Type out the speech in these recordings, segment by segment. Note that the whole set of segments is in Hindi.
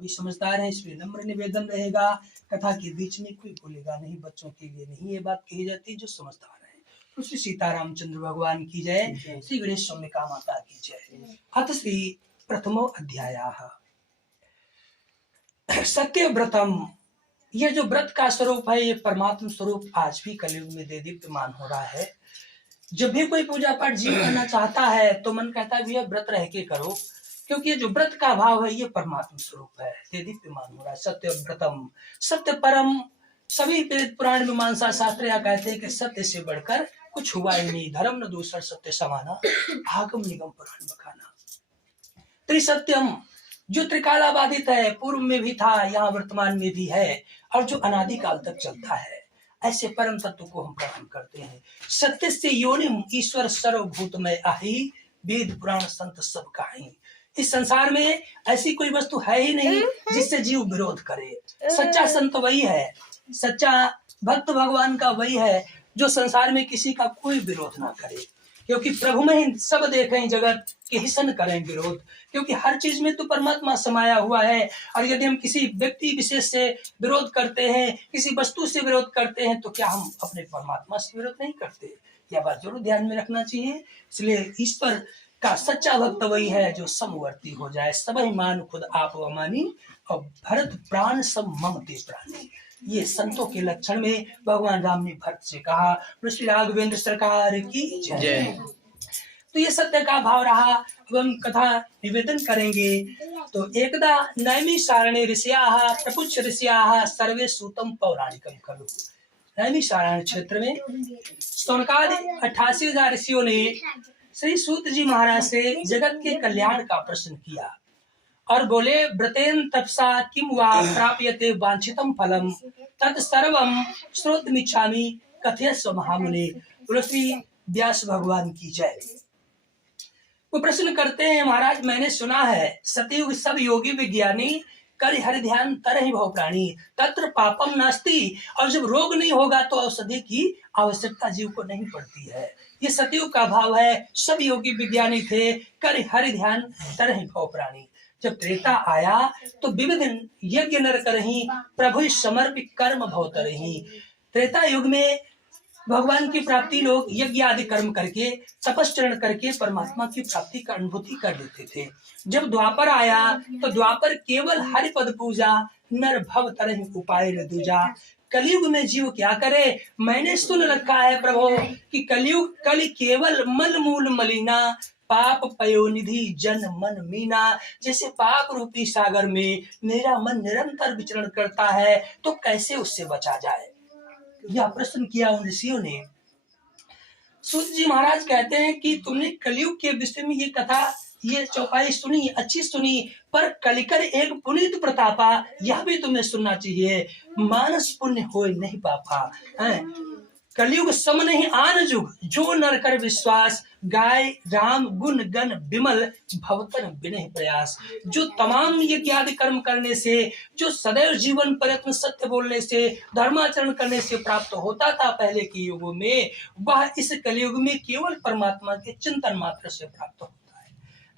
भी समझदार है, इसलिए नम्र निवेदन रहेगा। कथा के बीच में कोई बोलेगा नहीं, बच्चों के लिए नहीं ये बात कही जाती, जो समझदार है। तो श्री सीतारामचंद्र भगवान की जय, श्री गणेश स्वामिका माता की जय। अथ श्री प्रथमो अध्यायः सत्यव्रतम। ये जो व्रत का स्वरूप है, ये परमात्म स्वरूप आज भी कलयुग में देदीप्यमान हो रहा है। जब भी कोई पूजा पाठ जीव करना चाहता है तो मन कहता है भैया व्रत रह के करो, क्योंकि ये जो व्रत का भाव है ये परमात्म स्वरूप है, देदीप्यमान हो रहा है। सत्य व्रतम, सत्य परम। सभी वेद पुराण मीमांसा शास्त्र या कहते हैं कि सत्य से बढ़कर कुछ हुआ ही नहीं। धर्म न दूसर सत्य समाना, आगम निगम पुराण बखाना। त्रिसत्यम, जो त्रिकाला बाधित है, पूर्व में भी था, यहाँ वर्तमान में भी है, और जो अनादिकाल तक चलता है, ऐसे परम तत्व को हम प्रणाम करते हैं। सत्य से योनिम ईश्वर सर्वभूतमय आही, वेद पुराण संत सब कहाई। इस संसार में ऐसी कोई वस्तु है ही नहीं जिससे जीव विरोध करे। सच्चा संत वही है, सच्चा भक्त भगवान का वही है जो संसार में किसी का कोई विरोध ना करे, क्योंकि प्रभु में ही सब देखें जगत के हिसन करें विरोध। क्योंकि हर चीज में तो परमात्मा समाया हुआ है, और यदि हम किसी व्यक्ति विशेष से विरोध करते हैं, किसी वस्तु से विरोध करते हैं, तो क्या हम अपने परमात्मा से विरोध नहीं करते? यह बात जरूर ध्यान में रखना चाहिए। इसलिए ईश्वर का सच्चा भक्त वही है जो समवर्ती हो जाए। सब ही मान खुद आप अमानी, और भरत प्राण सब ममते प्राणी। ये संतों के लक्षण में भगवान राम ने भरत से कहा। श्री राघवेंद्र सरकार की जय। तो ये सत्य का भाव रहा। अब हम कथा निवेदन करेंगे। तो एकदा नैमी सारणे ऋषियाः प्रपुच्छ ऋषियाः सर्वे सूतम पौराणिकम खलु। नैमी सारण क्षेत्र में स्तोनकादि 88,000 ऋषियों ने श्री सूत जी महाराज से जगत के कल्याण का प्रश्न किया और बोले, व्रतेन तपसा किम वा प्राप्यते वांछितम फलम तत्सर्वम श्रोतुमिच्छामि कथयस्व महामुने। बोलो श्री व्यास भगवान की जय। वो प्रश्न करते हैं, महाराज मैंने सुना है सतयुग सब योगी विज्ञानी कर हरि ध्यान तर ही भव प्राणी तत्र पापम नास्ति। और जब रोग नहीं होगा तो औषधि की आवश्यकता जीव को नहीं पड़ती है। ये सतयुग का भाव है। सब योगी विज्ञानी थे, कर हरि ध्यान तर ही भव प्राणी। जब त्रेता आया तो विविध यज्ञ नर करही प्रभु समर्पित कर्म भव तरही। त्रेता युग में भगवान की प्राप्ति लोग यज्ञ आदि कर्म करके तपस्चरण करके परमात्मा की प्राप्ति का अनुभूति कर लेते थे। जब द्वापर आया तो द्वापर केवल हरि पद पूजा नर भव तरह उपाय न दूजा। कलयुग में जीव क्या करे? मैंने सुन रखा है प्रभु कि कलयुग कल केवल मल मूल मलिना पाप पयोनिधि जन मन मीना। जैसे पाप रूपी सागर में मेरा मन निरंतर विचरण करता है, तो कैसे उससे बचा जाए? यह प्रश्न किया उन ऋषियों ने। सूत जी महाराज कहते हैं कि तुमने कलयुग के विषय में ये कथा, ये चौपाई सुनी, अच्छी सुनी, पर कलिकर एक पुनीत प्रतापा, यह भी तुम्हें सुनना चाहिए। मानस पुण्य हो नहीं पापा। कलयुग सम नहीं आन जुग जो नर कर विश्वास गाय राम गुण गण विमल भवतन विनय प्रयास। जो तमाम यज्ञ आदि कर्म करने से, जो सदैव जीवन प्रयत्न सत्य बोलने से, धर्माचरण करने से प्राप्त होता था पहले के युगों में, वह इस कलयुग में केवल परमात्मा के चिंतन मात्र से प्राप्त होता है।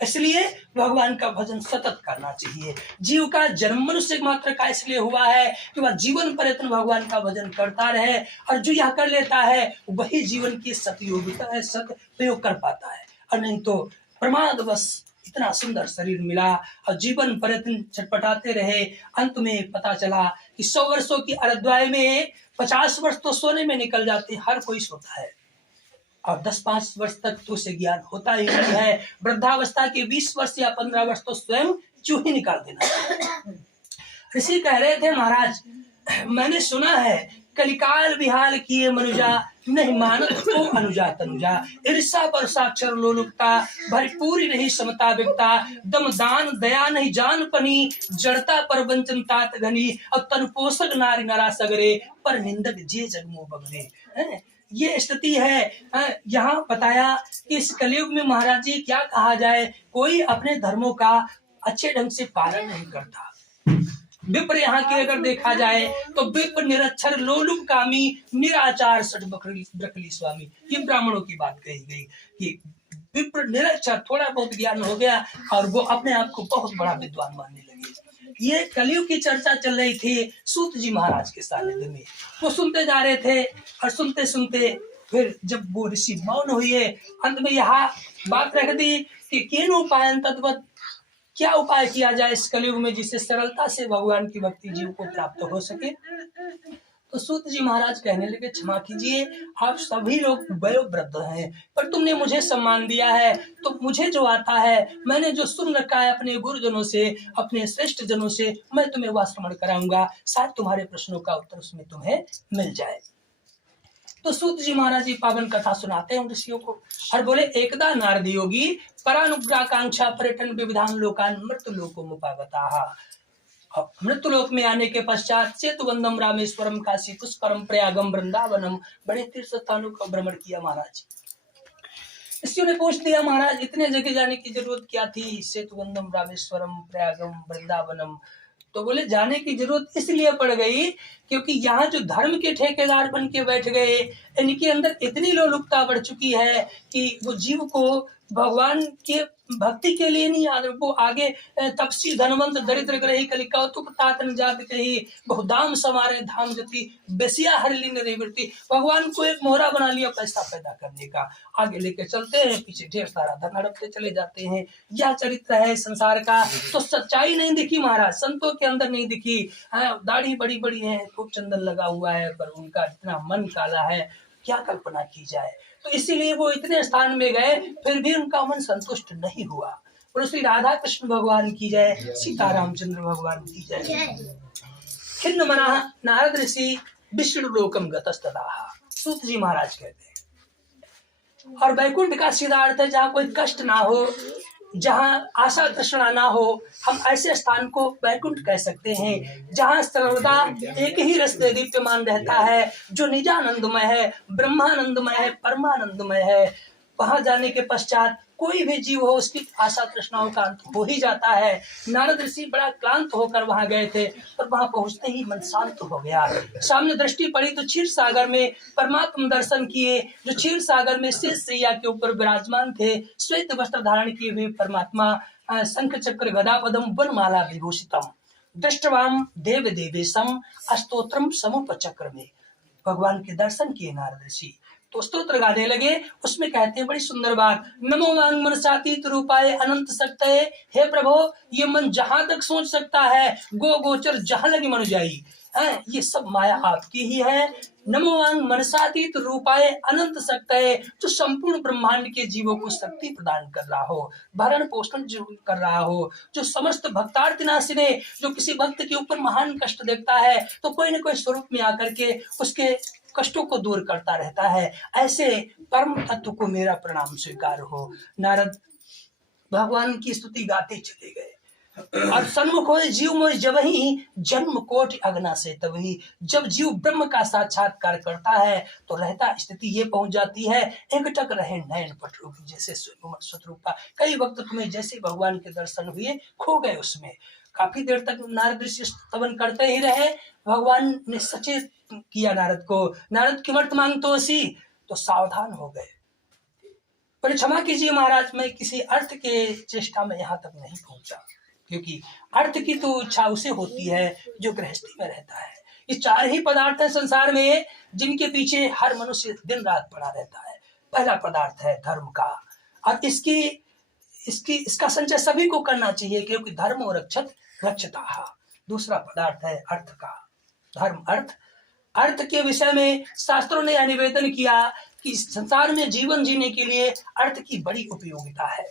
इसलिए भगवान का भजन सतत करना चाहिए। जीव का जन्म मनुष्य मात्र का इसलिए हुआ है कि वह जीवन पर्यंत भगवान का भजन करता रहे, और जो यह कर लेता है वही जीवन की सतयोगिता है, सत प्रयोग कर पाता है। और नहीं तो प्रमादवश इतना सुंदर शरीर मिला और जीवन पर्यंत छटपटाते रहे। अंत में पता चला कि 100 वर्षों की अरद्वाय में 50 वर्ष तो सोने में निकल जाते, हर कोई सोता है, और 10-5 वर्ष तक तो उसे ज्ञान होता ही नहीं है। वृद्धावस्था के 20 वर्ष या 15 वर्ष तो स्वयं चूही निकाल देना। ऋषि कह रहे थे, महाराज मैंने सुना है कलिकाल विहाल किए मनुजा नहीं मानत को अनुजा तनुजा। ईर्षा पर साक्षर लोलुपता भरपूरी नहीं समता विकता। दम दान दया नहीं जान पनी जड़ता पर वंचन तात घनी। और तन पोषक नारी नरा सगरे पर निंदक जे जगमो बगरे। ये स्थिति है। यहाँ बताया कि इस कलयुग में महाराज जी क्या कहा जाए, कोई अपने धर्मों का अच्छे ढंग से पालन नहीं करता। विप्र यहाँ की अगर देखा जाए तो विप्र निरक्षर लोलुप कामी निराचार सठ ब्रकली स्वामी। ये ब्राह्मणों की बात कही गई कि विप्र निरक्षर, थोड़ा बहुत ज्ञान हो गया और वो अपने आप को बहुत बड़ा विद्वान मानने लगे। ये कलयुग की चर्चा चल रही थी सूत जी महाराज के सानिध्य में। वो सुनते जा रहे थे और सुनते सुनते फिर जब वो ऋषि मौन हुए, अंत में यहाँ बात रख दी कि किन उपाय तद्वत, क्या उपाय किया जाए इस कलयुग में जिससे सरलता से भगवान की भक्ति जीव को प्राप्त हो सके। तो सूत जी महाराज कहने लगे, क्षमा कीजिए, आप सभी लोग वयोवृद्ध हैं, पर तुमने मुझे सम्मान दिया है, तो मुझे जो आता है, मैंने जो सुन रखा है अपने गुरुजनों से, अपने श्रेष्ठ जनों से, मैं तुम्हें वह श्रवण कराऊंगा, शायद तुम्हारे प्रश्नों का उत्तर उसमें तुम्हें मिल जाए। तो सूत जी महाराज जी पावन कथा सुनाते हैं ऋषियों को और बोले, एकदा नारद योगी परानुग्राकांक्षा पर्यटन विविधान लोकान मृत्यु लोको मुपागता। मृत्यु लोक में आने के पश्चात सेतुबंधम रामेश्वरम काशी पुष्करम प्रयागम वृंदावनम, बड़े तीर्थ स्थानों का भ्रमण किया महाराज। ऋषियों ने पूछ दिया, महाराज इतने जगह जाने की जरूरत क्या थी, सेतुबंधम रामेश्वरम प्रयागम वृंदावनम। तो बोले, जाने की जरूरत इसलिए पड़ गई क्योंकि यहाँ जो धर्म के ठेकेदार बन के बैठ गए, इनके अंदर इतनी लोलुपता बढ़ चुकी है कि वो जीव को भगवान के भक्ति के लिए नहीं, वो आगे तपसी धनवंत दरिद्र ग्रही कलिका तुपतातन जात कही बहुदाम समारे धाम जति बेसिया हरली निवृत्ति। भगवान को एक मोहरा बना लिया पैसा पैदा करने का, आगे लेके चलते हैं, पीछे ढेर सारा धन हड़पते चले जाते हैं। यह चरित्र है संसार का। तो सच्चाई नहीं दिखी महाराज, संतों के अंदर नहीं दिखी। दाढ़ी बड़ी बड़ी है, खूब चंदन लगा हुआ है, पर उनका इतना मन काला है, क्या कल्पना की जाए। तो इसीलिए वो इतने स्थान में गए, फिर भी उनका मन संतुष्ट नहीं हुआ। और श्री राधा कृष्ण भगवान की जय, सीतारामचंद्र भगवान की जय। खिन्न मना नारद ऋषि विष्णु लोकम गतस्तदाह, सूत जी महाराज कहते हैं। और वैकुंठ का सीधा अर्थ है जहाँ कोई कष्ट ना हो, जहाँ आशा तृष्णा ना हो, हम ऐसे स्थान को वैकुंठ कह सकते हैं जहाँ सर्वदा एक ही रस्ते दीप्यमान रहता है, जो निजानंदमय है, ब्रह्मानंदमय है, परमानंदमय है। वहां जाने के पश्चात कोई भी जीव हो, उसकी आशा तृष्णाओं का अंत हो ही जाता है। नारद ऋषि बड़ा क्लांत होकर वहां गए थे, पर वहां पहुंचते ही मन शांत हो गया। सामने दृष्टि पड़ी तो क्षीर सागर में परमात्मा दर्शन किए, जो क्षीर सागर में शेष सैया के ऊपर विराजमान थे, श्वेत वस्त्र धारण किए हुए परमात्मा, शंख चक्र गदा पदम वनमाला विभूषितम दृष्टवाम देव देवेशम अस्तोत्रम समुपचक्र में। भगवान के दर्शन किए नारद ऋषि, तो स्तोत्र गाने लगे। उसमें कहते हैं बड़ी सुंदर बात, नमो वांग मनसातीत रूपाय अनंत शक्तये, हे प्रभु ये मन जहां तक सोच सकता है, गो गोचर जहां लगी मन जाई, ये सब माया आपकी ही है। नमो वांग मनसातीत रूपाय अनंत शक्तये, जो संपूर्ण ब्रह्मांड के जीवों को शक्ति प्रदान कर रहा हो, भरण पोषण जो कर रहा हो, जो समस्त भक्तार्थिनाशिने, जो किसी भक्त के ऊपर महान कष्ट देखता है तो कोई न कोई स्वरूप में आकर के उसके कष्टों को दूर करता रहता है, ऐसे परम तत्व को मेरा प्रणाम स्वीकार हो। नारद भगवान की स्तुति गाते चले गए। और सन्मुख हो जीव मोह जब ही जन्म कोटि अग्ना से तभी, जब जीव ब्रह्म का साक्षात्कार करता है तो रहता स्थिति ये पहुंच जाती है, एकटक रहे नयन पटरूप जैसे स्वरूपा। कई वक्त तुम्हें जैसे भगवान के दर्शन हुए खो गए उसमें। काफी देर तक नारद ऋषि स्तवन करते ही रहे। भगवान ने सचेत किया नारद को, नारद किमर्थ मांगतो सी, तो सावधान हो गए। पर क्षमा कीजिए महाराज, मैं किसी अर्थ के चेष्टा में यहाँ तक नहीं पहुंचा, क्योंकि अर्थ की तो इच्छा उसे होती है जो गृहस्थी में रहता है। ये चार ही पदार्थ है संसार में जिनके पीछे हर मनुष्य दिन रात पड़ा रहता है। पहला पदार्थ है धर्म का, और इसका संचय सभी को करना चाहिए, क्योंकि धर्म और रक्षता। दूसरा पदार्थ है अर्थ का, धर्म अर्थ के विषय में शास्त्रों ने यह निवेदन किया कि संसार में जीवन जीने के लिए अर्थ की बड़ी उपयोगिता है,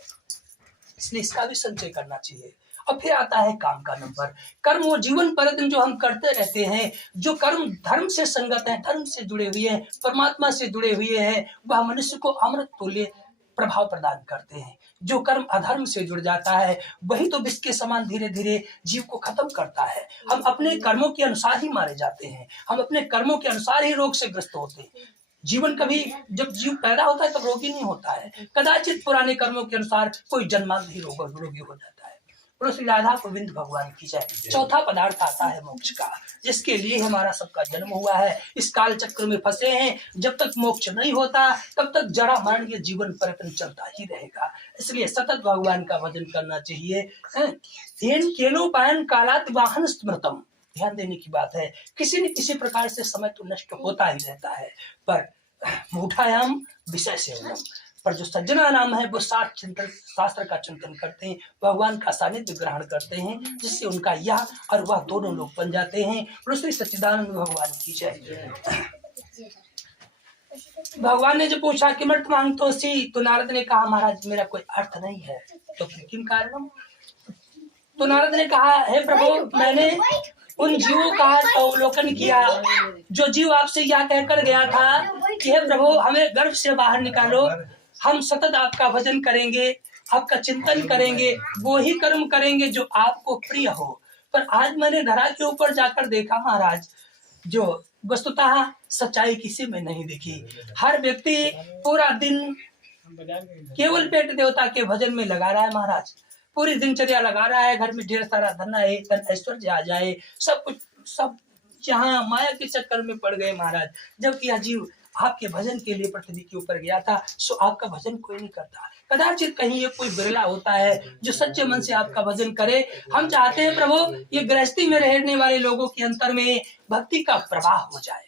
इसलिए इसका भी संचय करना चाहिए। और फिर आता है काम का नंबर, कर्म वो जीवन प्रतिदिन जो हम करते रहते हैं, जो कर्म धर्म से संगत है, धर्म से जुड़े हुए हैं, परमात्मा से जुड़े हुए हैं, वह मनुष्य को अमृत तुल्य प्रभाव प्रदान करते हैं। जो कर्म अधर्म से जुड़ जाता है वही तो विष के समान धीरे धीरे जीव को खत्म करता है। हम अपने कर्मों के अनुसार ही मारे जाते हैं, हम अपने कर्मों के अनुसार ही रोग से ग्रस्त होते हैं। जीवन कभी जब जीव पैदा होता है तब रोगी नहीं होता है, कदाचित पुराने कर्मों के अनुसार कोई जन्मांत ही रोगी हो जाता है। बोलो श्री राधा गोविंद भगवान की जय। चौथा पदार्थ आता है मोक्ष का, जिसके लिए हमारा सबका जन्म हुआ है। इस काल चक्र में फंसे हैं, जब तक मोक्ष नहीं होता तब तक जरा मरण के जीवन पर्यटन चलता ही रहेगा। इसलिए सतत भगवान का भजन करना चाहिए। केनोपायन कालात वाहन स्मृतम, ध्यान देने की बात है। किसी न किसी प्रकार से समय तो नष्ट होता ही रहता है, पर मूढ़ायाम विषय सेवनम, पर जो सज्जना नाम है वो शास्त्र का चिंतन करते हैं, भगवान का सानिध्य ग्रहण करते हैं, जिससे उनका यह और वह दोनों लोग बन जाते हैं। श्री सच्चिदानंद भगवान की जय। भगवान ने जो पूछा कि मृत मांगतो सी, तो नारद ने कहा महाराज मेरा कोई अर्थ नहीं है, तो किन कारणम। तो नारद ने कहा हे प्रभु, मैंने उन जीवों का अवलोकन किया जो जीव आपसे यह कहकर गया था कि हे प्रभु हमें गर्भ से बाहर निकालो, हम सतत आपका भजन करेंगे, आपका चिंतन करेंगे, वो ही कर्म करेंगे जो आपको प्रिय हो। पर आज मैंने धरा के ऊपर जाकर देखा महाराज, जो वस्तुतः सच्चाई किसी में नहीं दिखी। हर व्यक्ति पूरा दिन केवल पेट देवता के भजन में लगा रहा है महाराज, पूरी दिनचर्या लगा रहा है, घर में ढेर सारा धन है, धन ऐश्वर्य आ जाए, सब कुछ, सब यहाँ माया के चक्कर में पड़ गए महाराज। जबकि यह जीव आपके भजन के लिए पृथ्वी के ऊपर गया था, सो आपका भजन कोई नहीं करता। कदाचित कहीं ये कोई बिरला होता है जो सच्चे मन से आपका भजन करे। हम चाहते हैं प्रभु ये गृहस्थी में रहने वाले लोगों के अंतर में भक्ति का प्रवाह हो जाए,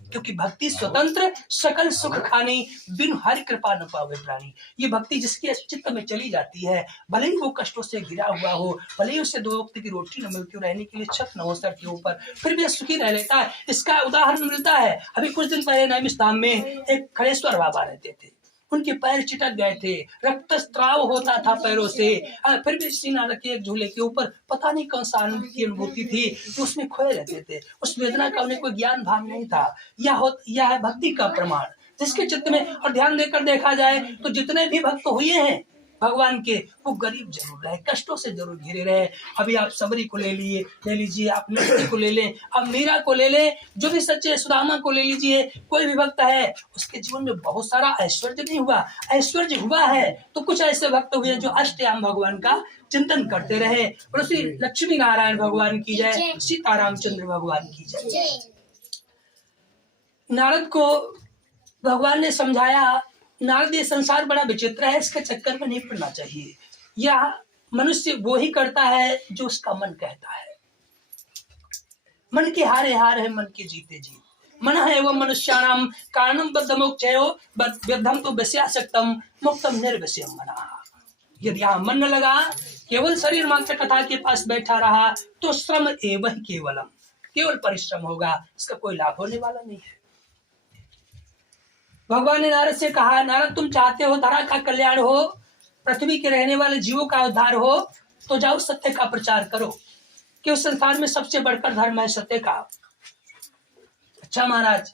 क्योंकि भक्ति स्वतंत्र सकल सुख खानी, बिन हरि कृपा न पावे प्राणी। ये भक्ति जिसके चित्त में चली जाती है, भले ही वो कष्टों से घिरा हुआ हो, भले ही उसे 2 वक्त की रोटी न मिलती हो, रहने के लिए छत न हो सर के ऊपर, फिर भी सुखी रह लेता है। इसका उदाहरण मिलता है। अभी कुछ दिन पहले नैमिषधाम में एक खड़ेश्वर बाबा रहते थे, उनके पैर चिटक गए थे, रक्तस्राव होता था पैरों से, फिर भी सीना रखे एक झूले के ऊपर, पता नहीं कौन सा आनंद की अनुभूति थी जो उसमें खोए रहते थे। उस वेदना का उन्हें कोई ज्ञान भान नहीं था। यह है भक्ति का प्रमाण, जिसके चित्त में, और ध्यान देकर देखा जाए तो जितने भी भक्त हुए हैं भगवान के, वो गरीब जरूर रहे, कष्टों से जरूर घिरे रहे। अभी आप सबरी को ले लीजिए, आप नृत्य को ले लें, आप मीरा को ले लें, जो भी सच्चे सुदामा को ले लीजिए, कोई भी भक्त है उसके जीवन में बहुत सारा ऐश्वर्य नहीं हुआ, ऐश्वर्य हुआ है तो कुछ ऐसे भक्त हुए जो अष्टयाम भगवान का चिंतन करते रहे। और श्री लक्ष्मी नारायण भगवान की जय, सीतारामचंद्र भगवान की जय। नारद को भगवान ने समझाया, नारद ये संसार बड़ा विचित्र है, इसके चक्कर में नहीं पड़ना चाहिए। यह मनुष्य वो ही करता है जो उसका मन कहता है। मन के हारे हार है, मन के जीते जीत। मन है वो मनुष्याणाम कारणम बद्ध मोक्षयो बद्धम तो वश्यासक्तम मुक्तम निर्वश्यम मना। यदि यहाँ मन न लगा, केवल शरीर मात्र कथा के पास बैठा रहा, तो श्रम एवं केवलम, केवल परिश्रम होगा, इसका कोई लाभ होने वाला नहीं है। भगवान ने नारद से कहा, नारद तुम चाहते हो धरा का कल्याण हो, पृथ्वी के रहने वाले जीवों का उद्धार हो, तो जाओ सत्य का प्रचार करो, कि उस संसार में सबसे बढ़कर धर्म है सत्य का। अच्छा महाराज,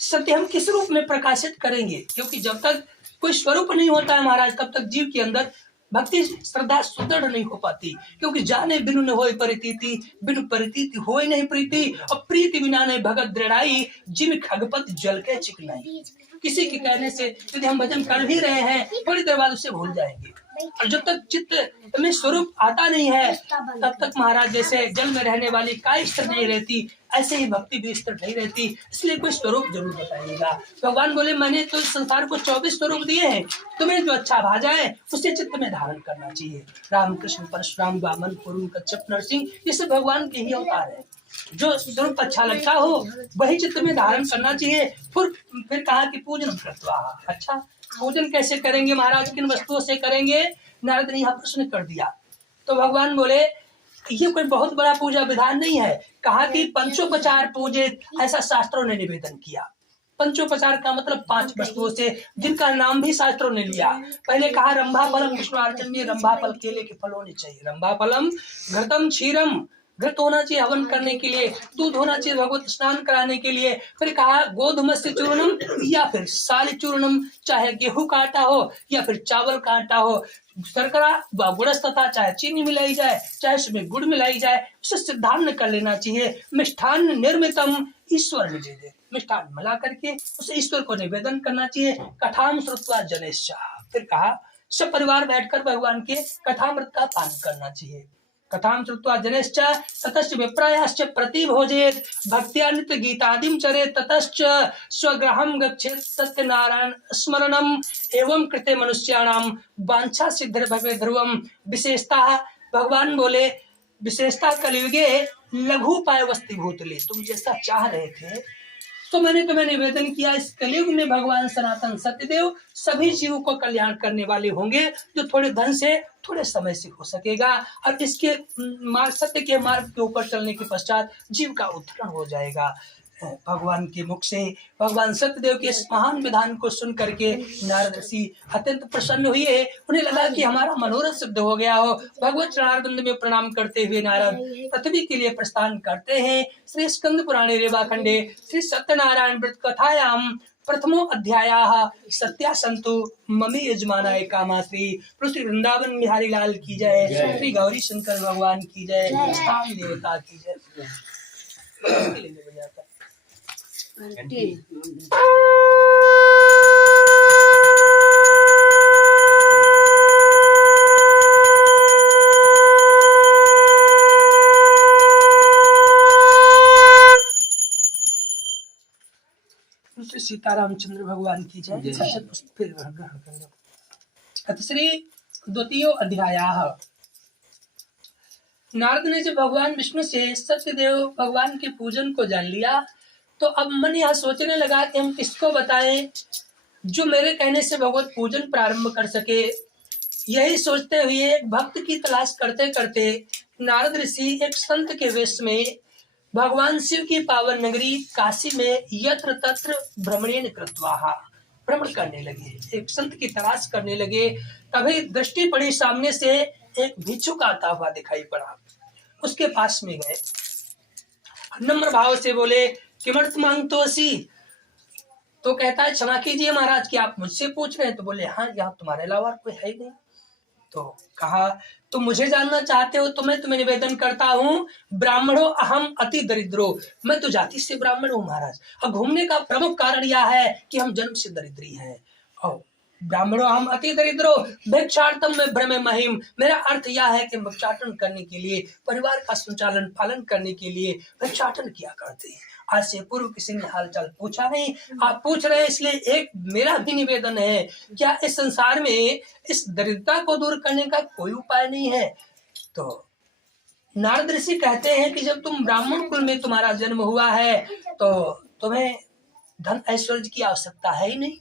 सत्य हम किस रूप में प्रकाशित करेंगे? क्योंकि जब तक कोई स्वरूप नहीं होता है महाराज, तब तक जीव के अंदर भक्ति श्रद्धा सुदृढ़ नहीं हो पाती। क्योंकि जाने बिनु न होय परितीति, बिनु परितीति होय नहीं प्रीति, और प्रीति बिना नहीं भगत दृढ़ाई, जिम खगपत जल के चिकनाई। किसी के कहने से यदि हम भजन कर भी रहे हैं, थोड़ी देर बाद उसे भूल जाएंगे। और जब तक चित्त में स्वरूप आता नहीं है, तब तक महाराज जैसे जल में रहने वाली काई स्थिर नहीं रहती, ऐसे ही भक्ति भी स्थिर नहीं रहती। इसलिए कोई स्वरूप जरूर बताइएगा। भगवान बोले, मैंने तो संसार को 24 स्वरूप दिए हैं, तुम्हें जो अच्छा भा जाए उसे चित्त में धारण करना चाहिए। राम कृष्ण परशुराम वामन कुरुन कच्छप नरसिंह, ये सब भगवान के ही अवतार है। जो स्वरूप अच्छा लगता हो वही चित्त में धारण करना चाहिए। फिर कहा कि पूजन कृत्वा। अच्छा, पूजन कैसे करेंगे महाराज, किन वस्तुओं से करेंगे? नारद ने यहाँ प्रश्न कर दिया। तो भगवान बोले, ये कोई बहुत बड़ा पूजा विधान नहीं है। कहा कि पंचोपचार पूजित, ऐसा शास्त्रों ने निवेदन किया। पंचोपचार का मतलब 5 वस्तुओं से, जिनका नाम भी शास्त्रों ने लिया। पहले कहा रंभा फलम, विष्णुआर्चन में रंभा फल केले के फल होने चाहिए। रंभा फलम घृतम क्षीरम, घृत होना चाहिए हवन करने के लिए, दूध होना चाहिए भगवत स्नान कराने के लिए। फिर कहा गोधूमस्य चूर्णम या फिर साल चूर्णम, चाहे गेहूं का आटा हो या फिर चावल का आटा हो, शर्करा व गुड़स तथा चाहे चीनी मिलाई जाए चाहे उसमें गुड़ मिलाई जाए, उसे सिद्धांत कर लेना चाहिए। मिष्ठान निर्मितम ईश्वर निवेदे, मिष्ठान मिला करके उसे ईश्वर को निवेदन करना चाहिए। कथाम श्रुत्वा जनेश्चा। फिर कहा सब परिवार बैठकर भगवान के कथामृत का पान करना चाहिए। कथाम श्रुत्वा जनेश्च ततश्च विप्रायाश्च प्रतिभोजेत भक्त्या नित्य गीतादिम चरेत ततश्च स्वगृहं गच्छेत सत्यनारायण स्मरणम एवं कृते मनुष्याणाम वांछा सिद्धिर भवे ध्रुवम। विशेषतः भगवान बोले, विशेषता कलियुगे लघुपाय वस्ति भूतले, तुम जैसा चाह रहे थे तो मैंने तुम्हें निवेदन किया। इस कलयुग में भगवान सनातन सत्यदेव सभी जीवों को कल्याण करने वाले होंगे, जो थोड़े धन से थोड़े समय से हो सकेगा, और इसके मार्ग सत्य के मार्ग के ऊपर चलने के पश्चात जीव का उद्धार हो जाएगा। भगवान के मुख से भगवान सत्यदेव के इस महान विधान को सुन करके नारद ऋषि अत्यंत प्रसन्न हुए। उन्हें लगा कि हमारा मनोरथ सिद्ध हो गया हो। भगवत चरणारविंद में प्रणाम करते हुए नारद पृथ्वी के लिए प्रस्थान करते हैं। श्री स्कंद पुराणे रेवा खंडे श्री सत्यनारायण व्रत कथायाम प्रथमो अध्यायाः सत्या संतु ममी यजमानाय कामा। श्री वृंदावन बिहारी लाल की जय, श्री गौरी शंकर भगवान की जय, स्थान देवता की जय। सीतारामचंद्र भगवान की जय। फिर श्री द्वितीय अध्यायः। नारद ने जब भगवान विष्णु से सत्यदेव भगवान के पूजन को जान लिया तो अब मन यह सोचने लगा कि हम किसको बताएं जो मेरे कहने से भगवत पूजन प्रारंभ कर सके। यही सोचते हुए भक्त की तलाश करते करते नारद ऋषि एक संत के वेश में भगवान शिव की पावन नगरी काशी में यत्र तत्र भ्रमणेन कृत्वा भ्रमण करने लगे, एक संत की तलाश करने लगे। तभी दृष्टि पड़ी, सामने से एक भिक्षुक आता हुआ दिखाई पड़ा। उसके पास में गए, नम्र भाव से बोले, किमर्थ मांगतोसी? तो कहता है, क्षमा कीजिए महाराज, कि आप मुझसे पूछ रहे हैं? तो बोले, हाँ, यहाँ तुम्हारे अलावा कोई है ही नहीं। तो कहा, तुम मुझे जानना चाहते हो तो मैं तुम्हें निवेदन करता हूँ, ब्राह्मणो अहम अति दरिद्रो, मैं तो जाति से ब्राह्मण हूँ महाराज। और घूमने का प्रमुख कारण यह है कि हम जन्म से दरिद्री हैं। और ब्राह्मणों हम अति दरिद्रो भिक्षार्थम में भ्रमे महिम, मेरा अर्थ यह है कि भिक्षाटन करने के लिए, परिवार का संचालन पालन करने के लिए भिक्षाटन किया करते हैं। आज से पूर्व किसी ने हालचाल पूछा नहीं, आप पूछ रहे हैं, इसलिए एक मेरा भी निवेदन है, क्या इस संसार में इस दरिद्रता को दूर करने का कोई उपाय नहीं है? तो नारद ऋषि कहते हैं कि जब तुम ब्राह्मण कुल में तुम्हारा जन्म हुआ है तो तुम्हें धन ऐश्वर्य की आवश्यकता है ही नहीं,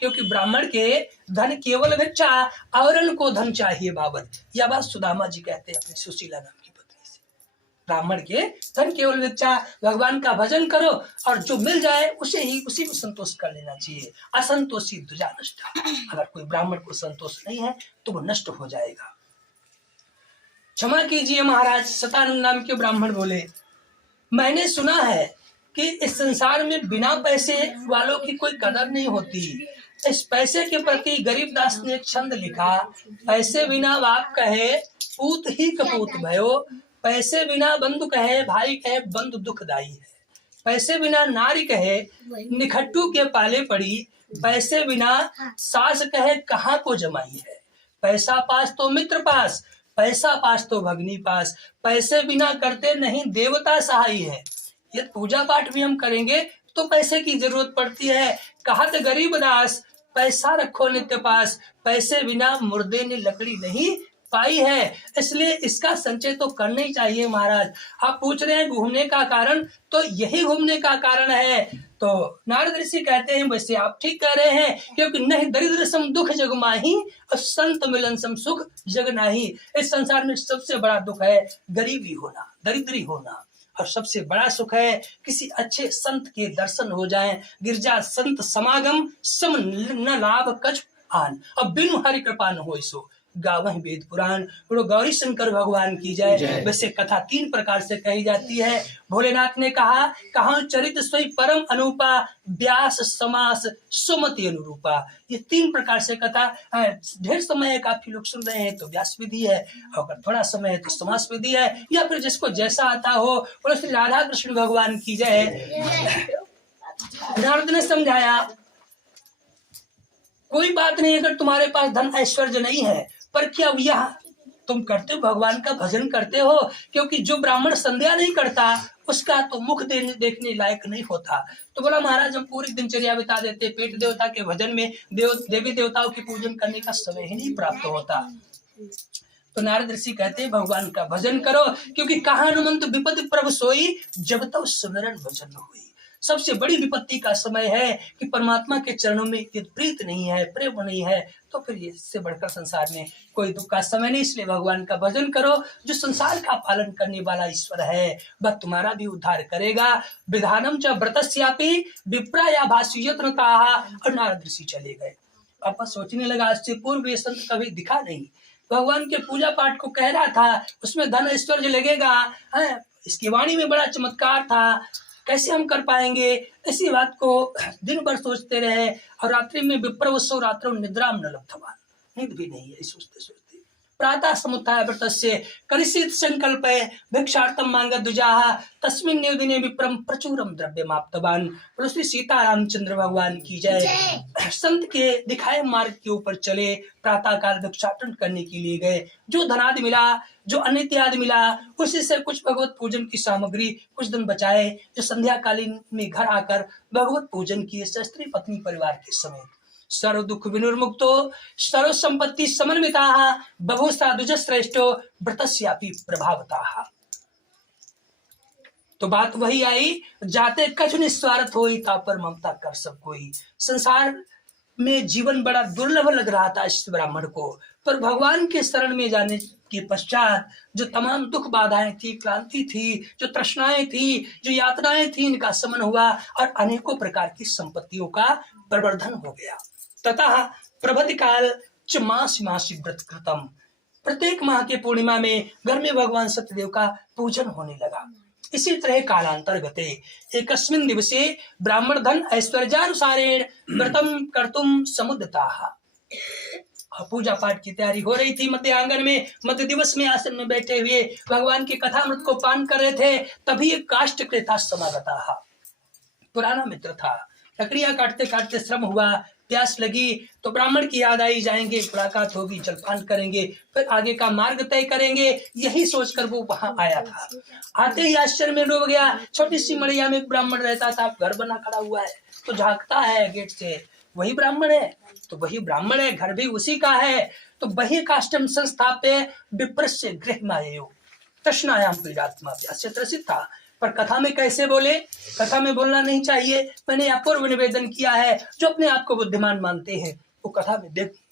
क्योंकि ब्राह्मण के धन केवल भिक्षा, औरन को धन चाहिए बाबत। यह बात सुदामा जी कहते हैं अपनी सुशीला नाम की पत्नी से। ब्राह्मण के धन केवल भिक्षा, भगवान का भजन करो और जो मिल जाए उसी में संतोष कर लेना चाहिए। असंतोषी दुजा नष्ट। अगर कोई ब्राह्मण को संतोष नहीं है तो वो नष्ट हो जाएगा। क्षमा कीजिए महाराज, सतानंद नाम के ब्राह्मण बोले, मैंने सुना है कि इस संसार में बिना पैसे वालों की कोई कदर नहीं होती। इस पैसे के प्रति गरीबदास ने एक छंद लिखा, पैसे बिना बाप कहे पूत ही कपूत भयो, पैसे बिना बंधु कहे भाई कहे बंधु दुखदाई है, पैसे बिना नारी कहे निखट्टू के पाले पड़ी, पैसे बिना सास कहे कहाँ को जमाई है, पैसा पास तो मित्र पास, पैसा पास तो भगनी पास, पैसे बिना करते नहीं देवता सहाय है। यदि पूजा पाठ भी हम करेंगे तो पैसे की जरूरत पड़ती है। कहत गरीबदास पैसा रखो नित्य पास, पैसे बिना मुर्दे ने लकड़ी नहीं पाई है। इसलिए इसका संचय तो करना ही चाहिए महाराज। आप पूछ रहे हैं घूमने का कारण, तो यही घूमने का कारण है। तो नारद ऋषि कहते हैं, वैसे आप ठीक कह रहे हैं, क्योंकि नहीं दरिद्र सम दुख जग माही और संत मिलन सम सुख जग नाही। इस संसार में सबसे बड़ा दुख है गरीबी होना, दरिद्री होना, और सबसे बड़ा सुख है किसी अच्छे संत के दर्शन हो जाएं। गिरजा संत समागम सम न लाभ कछ आन, अब बिनु हरि कृपा न होय सो गावह वेद पुराण। गुरु गौरी शंकर भगवान की जय। वैसे कथा 3 प्रकार से कही जाती है। भोलेनाथ ने कहा, कहा चरित सोई परम अनुपा, व्यास समास सुमति अनुरूपा। ये 3 प्रकार से कथा ढेर समय है, काफी लोग सुन रहे हैं तो व्यास विधि है, और थोड़ा समय है तो समास विधि है, या फिर जिसको जैसा आता हो। बोलो श्री राधा कृष्ण भगवान की जय। नारद ने समझाया, कोई बात नहीं अगर तुम्हारे पास धन ऐश्वर्य नहीं है, पर क्या यह तुम करते हो, भगवान का भजन करते हो? क्योंकि जो ब्राह्मण संध्या नहीं करता उसका तो मुख देखने लायक नहीं होता। तो बोला महाराज हम पूरी दिनचर्या बिता देते, पेट देवता के भजन में, देवी देवताओं की पूजन करने का समय ही नहीं प्राप्त होता। तो नारद ऋषि कहते हैं भगवान का भजन करो, क्योंकि कहा हनुमंत विपत्ति प्रभु सोई, जब तक सुमिरन भजन हुई। सबसे बड़ी विपत्ति का समय है कि परमात्मा के चरणों में प्रीत नहीं है, प्रेम नहीं है, तो फिर इससे बढ़कर संसार में कोई दुख का समय नहीं। इसलिए भगवान का भजन करो, जो संसार का पालन करने वाला ईश्वर है वह तुम्हारा भी उद्धार करेगा। विधानम च व्रतस्यापि विप्रा या भाष्यतनताः। और नारद ऋषि चले गए। अब सोचने लगा आज से पूर्व ये संत कभी दिखा नहीं, भगवान के पूजा पाठ को कह रहा था, उसमें धन ऐश्वर्य लगेगा, इसकी वाणी में बड़ा चमत्कार था, कैसे हम कर पाएंगे? इसी बात को दिन भर सोचते रहे। और रात्रि में विप्रवसो रात्रौ निद्राम न लब्धवान्, नींद भी नहीं है सोचते सोचते। प्रातः समुत्थाय व्रतस्य करिष्येत् संकल्पे भिक्षार्थं मांगद्विजाः तस्मिन् एव दिने विप्रम प्रचुरम द्रव्यमाप्तवान्। बोलो श्री सीतारामचंद्र भगवान की जय। संत के दिखाए मार्ग के ऊपर चले, प्रातः काल भिक्षाटन करने के लिए गए। जो धनादि मिला, जो अनित्यादि मिला, उसी से कुछ भगवत पूजन की सामग्री कुछ दिन बचाए, जो संध्या कालीन में घर आकर भगवत पूजन किए स्त्री पत्नी परिवार के समेत। सर्व दुख विनिर्मुक्तो सर्व संपत्ति समन्विताः बभूषा द्विजश्रेष्ठो व्रतस्यापि प्रभावताः। तो बात वही आई, जाते कछु निस्वार्थ होई तापर ममता कर सब कोई। संसार में जीवन बड़ा दुर्लभ लग रहा था इस ब्राह्मण को, पर भगवान के शरण में जाने के पश्चात जो तमाम दुख बाधाएं थी, क्लांति थी, जो तृष्णाएं थी, जो यातनाएं थी, इनका शमन हुआ और अनेकों प्रकार की संपत्तियों का प्रवर्धन हो गया। ततः प्रभति काल च मासी मासी व्रत कृतम। प्रत्येक माह के पूर्णिमा में घर में भगवान सत्यदेव का पूजन होने लगा। इसी तरह कालांतर गते एकस्मिन् दिवसे ब्राह्मण धन ऐश्वर्यानुसारेण व्रतम कर्तुम समुद्यताः। पूजा पाठ की तैयारी हो रही थी। मध्य आंगन में मध्य दिवस में आसन में बैठे हुए भगवान के कथामृत को पान कर रहे थे, तभी एक काष्ठ क्रेता समागता, पुराना मित्र था। लकड़ियां काटते काटते श्रम हुआ, प्यास लगी, तो ब्राह्मण की याद आई, जाएंगे, मुलाकात होगी, जलपान करेंगे, फिर आगे का मार्ग तय करेंगे, यही सोचकर वो वहां आया था। आते ही आश्चर्य में डूब गया। छोटी सी मड़िया में ब्राह्मण रहता था, घर बना खड़ा हुआ है, तो झांकता है गेट से, वही ब्राह्मण है, तो वही ब्राह्मण है, घर भी उसी का है। तो वही काष्ठम संस्थाप्य विप्रस्य गृहमाययो तृष्णायाम पीडात्मा प्यासे त्रसित था। पर कथा में कैसे बोले? कथा में बोलना नहीं चाहिए। मैंने अपूर्व निवेदन किया है, जो अपने आप को बुद्धिमान मानते हैं वो कथा में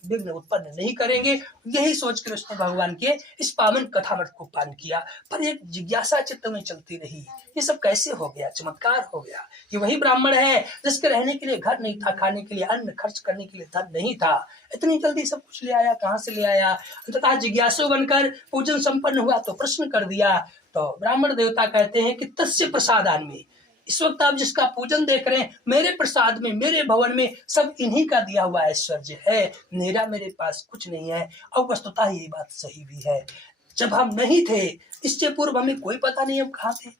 विघ्न उत्पन्न नहीं करेंगे। यही सोचकर उसने भगवान के इस पावन कथामृत को पान किया। पर एक जिज्ञासा चित्त में चलती रही, ये सब कैसे हो गया? चमत्कार हो गया। ये वही ब्राह्मण है जिसके रहने के लिए घर नहीं था, खाने के लिए अन्न, खर्च करने के लिए धन नहीं था, इतनी जल्दी सब कुछ ले आया, कहाँ से ले आया? तथा जिज्ञासु बनकर पूजन संपन्न हुआ तो प्रश्न कर दिया। तो ब्राह्मण देवता कहते हैं कि तस्य प्रसादान में, इस वक्त आप जिसका पूजन देख रहे हैं, मेरे प्रसाद में, मेरे भवन में सब इन्हीं का दिया हुआ ऐश्वर्य है, मेरे पास कुछ नहीं है। और वस्तुतः ये बात सही भी है। जब हम नहीं थे, इससे पूर्व हमें कोई पता नहीं हम कहाँ थे,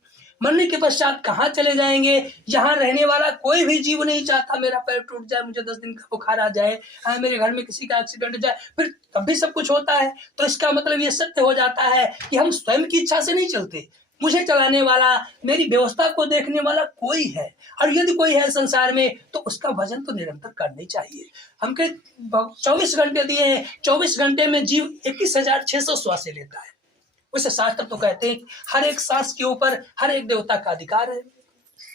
मरने के पश्चात कहाँ चले जाएंगे। यहाँ रहने वाला कोई भी जीव नहीं चाहता मेरा पैर टूट जाए, मुझे 10 दिन का बुखार आ जाए, मेरे घर में किसी का एक्सीडेंट हो जाए, फिर तब भी सब कुछ होता है। तो इसका मतलब ये सत्य हो जाता है कि हम स्वयं की इच्छा से नहीं चलते, मुझे चलाने वाला, मेरी व्यवस्था को देखने वाला कोई है। और यदि कोई है संसार में तो उसका भजन तो निरंतर करनी चाहिए। हमके 24 घंटे दिए हैं, 24 घंटे में जीव 21,600 श्वासें लेता है। उसे शास्त्र तो कहते हैं हर एक सांस के ऊपर हर एक देवता का अधिकार है।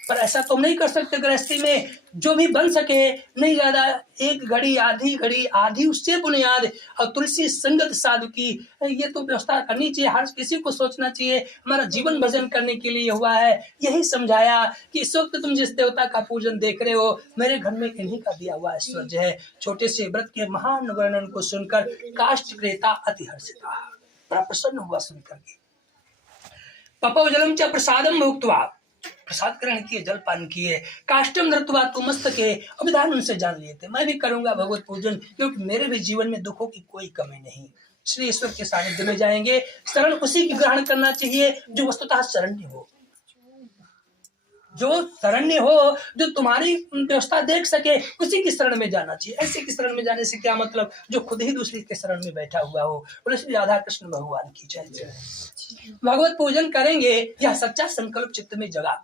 पर ऐसा तुम नहीं कर सकते गृहस्थी में, जो भी बन सके, नहीं ज्यादा, एक घड़ी आधी उससे बुनियाद, और तुलसी संगत साधु की, ये तो व्यवस्था करनी चाहिए। हर किसी को सोचना चाहिए हमारा जीवन भजन करने के लिए हुआ है। यही समझाया कि इस वक्त तुम जिस देवता का पूजन देख रहे हो, मेरे घर में इन्हीं का दिया हुआ ऐश्वर्य है। छोटे से व्रत के महान वर्णन को सुनकर काष्ठ क्रेता अति हर्षित, बड़ा प्रसन्न हुआ सुनकर के। पपौ जलम च प्रसादम भुक्त्वा, प्रसाद ग्रहण किए, जल पान किए, काष्टम धृत्वा तु मस्तके, अभिधान उनसे जान लिए थे, मैं भी करूंगा भगवत पूजन, क्योंकि मेरे भी जीवन में दुखों की कोई कमी नहीं। इसलिए ईश्वर के सानिध्य में जाएंगे। शरण उसी की ग्रहण करना चाहिए जो वस्तुतः शरण्य हो। जो शरण्य हो, जो तुम्हारी व्यवस्था देख सके, उसी की शरण में जाना चाहिए। ऐसे की शरण में जाने से क्या मतलब, जो खुद ही दूसरी के शरण में बैठा हुआ हो। और इसलिए राधा कृष्ण भगवान की जय। भगवत पूजन करेंगे, यह सच्चा संकल्प चित्त में जगा।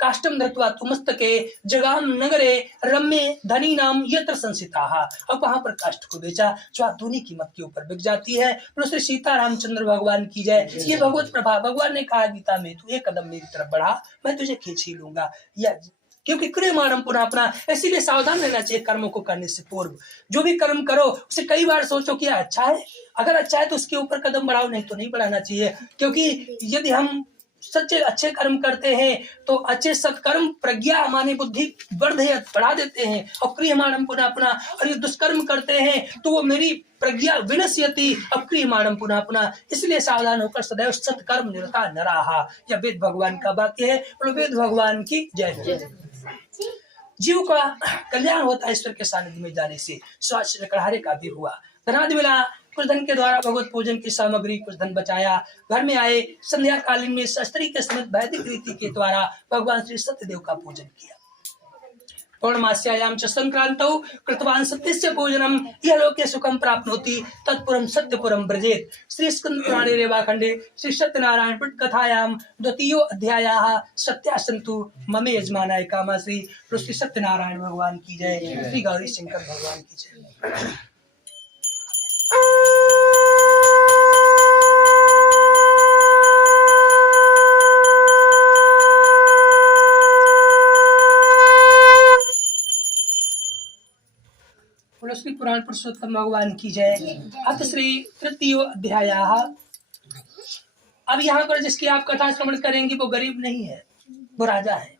काष्टम धृत्वा तुमस्तके जगाम नगरे रम्य धनी नाम यत्र संसिताहा। अब वहां पर काष्ठ को बेचा, जो दूनी कीमत के ऊपर बिक जाती है। फिर श्री सीता रामचंद्र भगवान की जय। ये भगवत प्रभा। भगवान ने कहा गीता में, तू एक कदम मेरी तरफ बढ़ा, मैं तुझे खींच ही लूंगा। या क्योंकि क्रियमाणम पुनः अपना, इसीलिए सावधान रहना चाहिए कर्मों को करने से पूर्व। जो भी कर्म करो उसे कई बार सोचो कि अच्छा है, अगर अच्छा है तो उसके ऊपर कदम बढ़ाओ, नहीं तो नहीं बढ़ाना चाहिए। क्योंकि यदि हम सच्चे अच्छे कर्म करते हैं तो अच्छे सत्कर्म प्रज्ञा माने बुद्धि बढ़ा देते हैं। और क्रियमाणम पुनः अपना, और ये दुष्कर्म करते हैं तो वो मेरी प्रज्ञा विनश्यति अक्रियमाणम पुनः अपना। इसलिए सावधान होकर सदैव सत्कर्म निरता नराहा। यह वेद भगवान का वाक्य है। और वेद भगवान की जय। जीव का कल्याण होता है ईश्वर के सानिध्य में जाने से। स्वास्थ्य कड़ारे का भी हुआ। धनादि मिला, कुछ धन के द्वारा भगवत पूजन की सामग्री, कुछ धन बचाया। घर में आए, संध्या कालीन में शस्त्री के समेत वैदिक रीति के द्वारा भगवान श्री सत्यदेव का पूजन किया। पौर्णमास्यायाम च संक्रांतौ कृतवान सत्यस्य पूजनम यह लोके सुखम प्राप्नोति तत्पुरम सत्यपुरम ब्रजेत। श्री स्कंद पुराणे रेवाखंडे श्री सत्यनारायण पट कथायाम द्वितीयो अध्यायः सत्यासंतु ममे यजमानाय कामा। श्री सत्यनारायण भगवान की जय। श्री गौरी शंकर भगवान की जय। श्री पुराण पुरुषोत्तम भगवान की जय। अथ श्री तृतीयो अध्याय। अब यहाँ पर जिसकी आप कथा श्रवण करेंगे वो गरीब नहीं है, वो राजा है।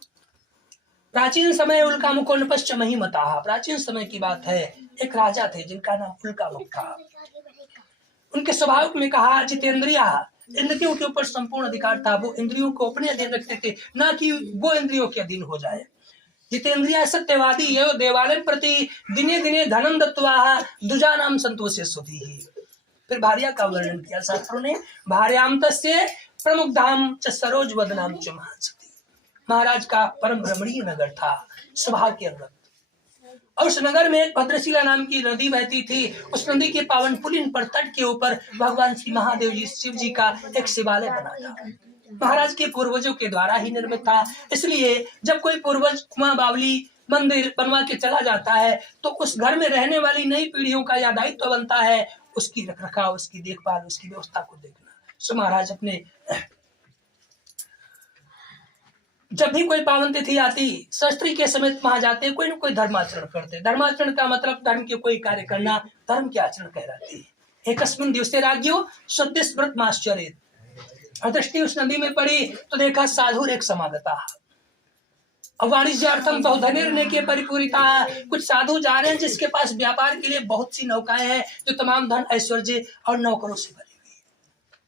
प्राचीन समय उल्कामुखो नपश्च महिमता। प्राचीन समय की बात है, एक राजा थे जिनका नाम उल्कामुख था। उनके स्वभाव में कहा जितेंद्रिया, इंद्रियों के ऊपर संपूर्ण अधिकार था। वो इंद्रियों को अपने अधीन रखते थे, ना कि वो इंद्रियों के अधीन हो जाए। जितेंद्रिया सत्यवादी यो देवालय प्रति दिने दिने धनम दत्वा दुजा नाम संतोषे सुधी। फिर भार्या का वर्णन किया शास्त्रों ने। भार्याम तस्य प्रमुख धाम च सरोज वदनाम च महासती। महाराज का परम रमणीय नगर था, स्वभाव के अंगत। और उस नगर में एक भद्रशिला नाम की नदी बहती थी। उस नदी के पावन पुलिन पर तट के ऊपर भगवान श्री महादेव जी शिव जी का एक शिवालय बना था। महाराज के पूर्वजों के द्वारा ही निर्मित था। इसलिए जब कोई पूर्वज कुआं बावली मंदिर बनवा के चला जाता है तो उस घर में रहने वाली नई पीढ़ियों का यह दायित्व बनता है उसकी रखरखाव, उसकी देखभाल, उसकी व्यवस्था को देखना। सो महाराज अपने जब भी कोई पावन तिथि आती, शस्त्री के समेत वहां जाते, कोई न कोई धर्माचरण करते। धर्माचरण का मतलब धर्म के कोई कार्य करना, धर्म के आचरण कहलाते हैं। एकस्मिन् दिवसे राज्ञो सद्यस् व्रत माश्चर्येत। दृष्टि उस नदी में पड़ी तो देखा साधु एक समागता। वाणिज्यार्थम बहुधनिर्णय के परिपूरिता। कुछ साधु जा रहे हैं जिसके पास व्यापार के लिए बहुत सी नौकाएं हैं, जो तमाम धन ऐश्वर्य और नौकरों से भरी हुई।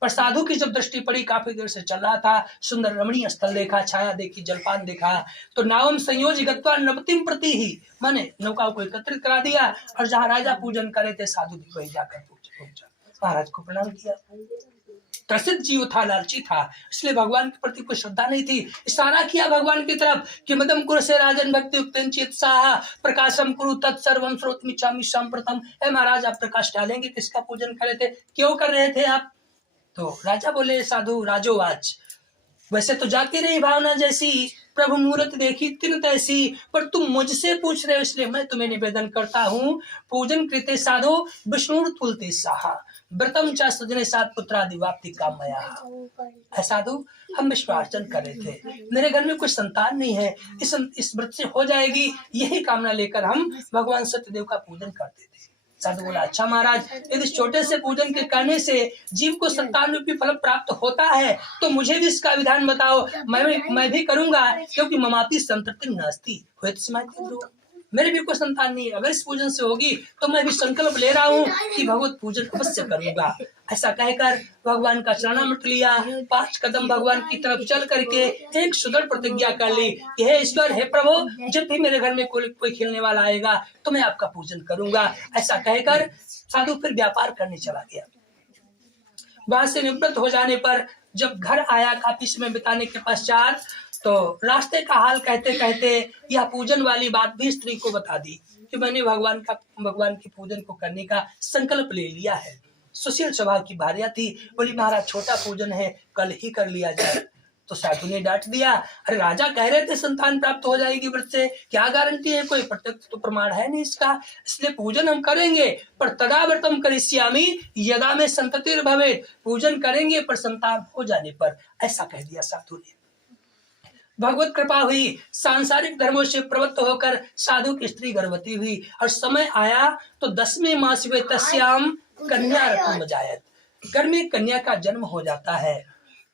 पर साधु की जब दृष्टि पड़ी, काफी देर से चल रहा था, सुंदर रमणीय स्थल देखा, छाया देखी, जलपान देखा, तो नावम संयोज गत्वा नवतिम प्रति ही, माने नौका को एकत्रित करा दिया और जहाँ राजा पूजन करे थे साधु भी वही जाकर पहुंचा। महाराज को प्रणाम किया। प्रसिद्ध जीव था, लालची था, इसलिए भगवान के प्रति कोई श्रद्धा नहीं थी। इशारा किया भगवान की तरफ कि मदम कुरु से राजन भक्ति उत्साह प्रकाशम कुरु तत्सर्वम श्रोतमिच्छामि सांप्रतम। हे महाराज, आप प्रकाश डालेंगे, किसका पूजन कर रहे थे, क्यों कर रहे थे आप? तो राजा बोले, साधु राजोवाच, वैसे तो जाती रही भावना जैसी, प्रभु मूर्त देखी तिन तैसी, पर तुम मुझसे पूछ रहे हो इसलिए मैं तुम्हें निवेदन करता हूँ। पूजन कृते साधु विष्णु तुलते साहा व्रतम चा सजने सात पुत्रादि वाप्ति कामया। साधु, हम विश्वार्चन कर रहे थे, मेरे घर में कोई संतान नहीं है, इस व्रत से हो जाएगी, यही कामना लेकर हम भगवान सत्यदेव का पूजन करते थे। साधु बोला, अच्छा महाराज, यदि छोटे से पूजन के करने से जीव को संतान रूपी फल प्राप्त होता है तो मुझे भी इसका विधान बताओ, मैं भी करूंगा, क्योंकि ममापि संतति नास्ति मेरे भी कोई संतान नहीं है। अगर इस पूजन से होगी तो मैं भी संकल्प ले रहा हूँ कि भगवत पूजन अवश्य करूंगा। ऐसा कहकर भगवान का चरणामृत लिया, 5 कदम भगवान की तरफ चल करके एक सुदृढ़ प्रतिज्ञा कर ली कि हे ईश्वर, हे प्रभु, जब भी मेरे घर में कोई खेलने वाला आएगा तो मैं आपका पूजन करूंगा। ऐसा कहकर साधु फिर व्यापार करने चला गया। वहां से निवृत्त हो जाने पर जब घर आया, काफी समय बिताने के पश्चात तो रास्ते का हाल कहते कहते यह पूजन वाली बात भी स्त्री को बता दी कि मैंने भगवान के पूजन को करने का संकल्प ले लिया है। सुशील स्वभाव की भार्या थी, बोली महाराज छोटा पूजन है, कल ही कर लिया जाए। तो साधु ने डांट दिया, अरे राजा कह रहे थे संतान प्राप्त हो जाएगी व्रत से, क्या गारंटी है, कोई प्रत्यक्ष तो प्रमाण है नहीं इसका, इसलिए पूजन हम करेंगे पर तदा व्रतम करिष्यामि यदा में संततिर भवेत्, पूजन करेंगे पर संतान हो जाने पर, ऐसा कह दिया साधु ने। भगवत कृपा हुई, सांसारिक धर्मों से प्रवृत्त होकर साधु की स्त्री गर्भवती हुई और समय आया तो 10वें मास में तस्याम कन्या रत्न जायत, घर में कन्या का जन्म हो जाता है।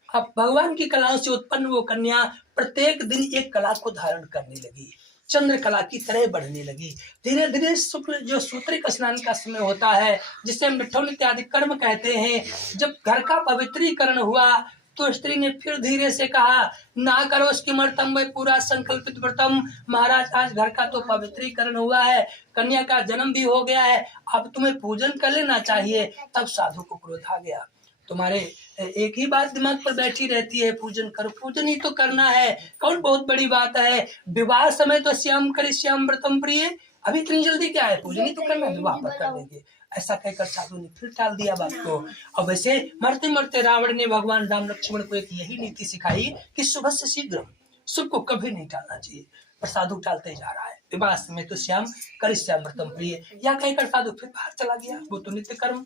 अब भगवान की कलाओं से उत्पन्न वो कन्या प्रत्येक दिन एक कला को धारण करने लगी, चंद्र कला की तरह बढ़ने लगी। धीरे धीरे शुक्ल जो सूत्रिक स्नान का समय होता है, जिसे हम निठौन इत्यादि कर्म कहते हैं, जब घर का पवित्रीकरण हुआ तो स्त्री ने फिर धीरे से कहा, ना करो उसकी मर्तम में पूरा संकल्पित व्रतम, महाराज आज घर का तो पवित्रीकरण हुआ है, कन्या का जन्म भी हो गया है, अब तुम्हें पूजन कर लेना चाहिए। तब साधु को क्रोध आ गया, तुम्हारे एक ही बात दिमाग पर बैठी रहती है, पूजन करो, पूजन ही तो करना है, कौन बहुत बड़ी बात है, विवाह समय तो श्याम करे श्याम व्रतम प्रिय, अभी इतनी जल्दी क्या है, पूजन ही तो करना, विवाह पर कर देंगे। ऐसा कहकर साधु ने फिर टाल दिया बात को। और वैसे मरते मरते रावण ने भगवान राम लक्ष्मण को एक यही नीति सिखाई कि सुबह से शीघ्र शुभ को कभी नहीं टालना चाहिए, पर साधु टालते जा रहा है। विवाह समय तो श्याम कर श्याम व्रतम प्रिय, या कहकर साधु फिर बाहर चला गया, वो तो नित्य कर्म।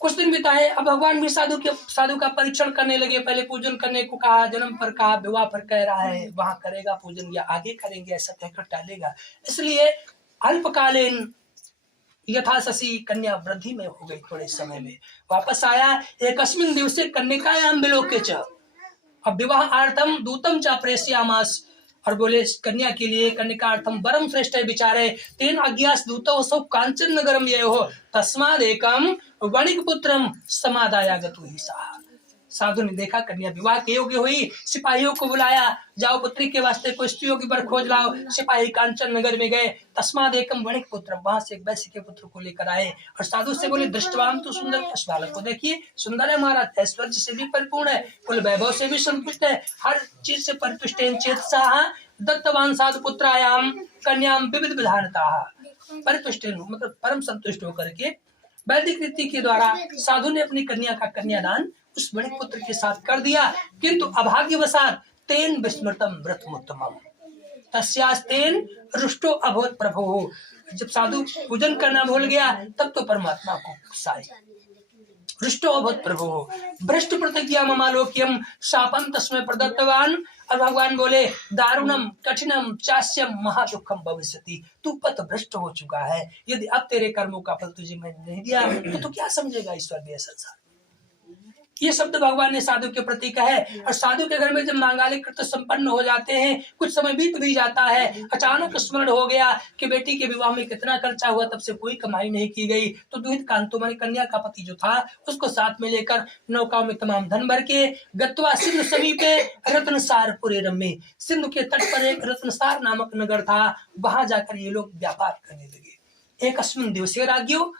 कुछ दिन बिताए, अब भगवान भी साधु का परीक्षण करने लगे। पहले पूजन करने को कहा, जन्म पर कहा, विवाह पर कह रहा है वहां करेगा पूजन या आगे करेंगे, ऐसा कहकर टालेगा। इसलिए अल्पकालीन यथा शशि कन्या वृद्धि में हो गई, थोड़े समय में वापस आया। एकस्मिन् दिवसे कन्यकायां विलोके च, अब विवाहार्थम दूतम च प्रेषयामास, और बोले कन्या के लिए कन्यकार्थम वरम श्रेष्ठ विचारे, तेन अज्ञास दूतो सब कांचन नगरम ये हो तस्माद एकम वणिक पुत्रम समादायागतु ही सा। साधु ने देखा कन्या विवाह के योग्य हुई, सिपाहियों को बुलाया, जाओ पुत्री के वास्ते कोई स्त्रियों की वर खोज लाओ। सिपाही कांचन नगर में गए, तस्माद एकम वणिक पुत्रम, वहां से एक वैश्य के पुत्र को लेकर आए और साधु से बोले दृष्टवान तो सुंदर, उस बालक को देखिए, सुंदर है महाराज, ऐश्वर्य से भी परिपूर्ण है, कुल वैभव से भी संतुष्ट है, हर चीज से परितुष्ट है। चेतसा दत्तवान साधु पुत्रायाम कन्याम विविध विधानता, परितुष्ट मतलब परम संतुष्ट होकर के वैदिक रीति के द्वारा साधु ने अपनी कन्या का कन्यादान उस वणिक पुत्र के साथ कर दिया। किंतु अभाग्यवशात तेन विस्मृतम व्रतमुत्तमम तस्यास्तेन रुष्टो अभवत् प्रभो, जब साधु पूजन करना भूल गया तब तो परमात्मा को गुस्सा आया। रुष्टो अभवत् प्रभो भ्रष्ट प्रतिज्ञा ममालोक्यम शापम तस्मै प्रदत्तवान, और भगवान बोले दारुणम कठिनम चास्यम महादुखम भविष्यति, तू पथ भ्रष्ट हो चुका है, यदि अब तेरे कर्मों का फल तुझे मैंने नहीं दिया तो तू क्या समझेगा ईश्वर भी संसार। ये शब्द भगवान ने साधु के प्रति कहे। और साधु के घर में जब मांगलिक कृत्य संपन्न हो जाते हैं, कुछ समय बीत भी जाता है, अचानक स्मरण हो गया कि बेटी के विवाह में कितना खर्चा हुआ, तब से कोई कमाई नहीं की गई, तो दुहित कांतो माने कन्या का पति जो था उसको साथ में लेकर नौकाओं में तमाम धन भर के गत्वा सिंधु समीपे रत्नसारपुरे रम्ये, सिंधु के तट पर एक रत्नसार नामक नगर था, वहां जाकर ये लोग व्यापार करने लगे। एक अस्मिन् दिवसे राज्ञो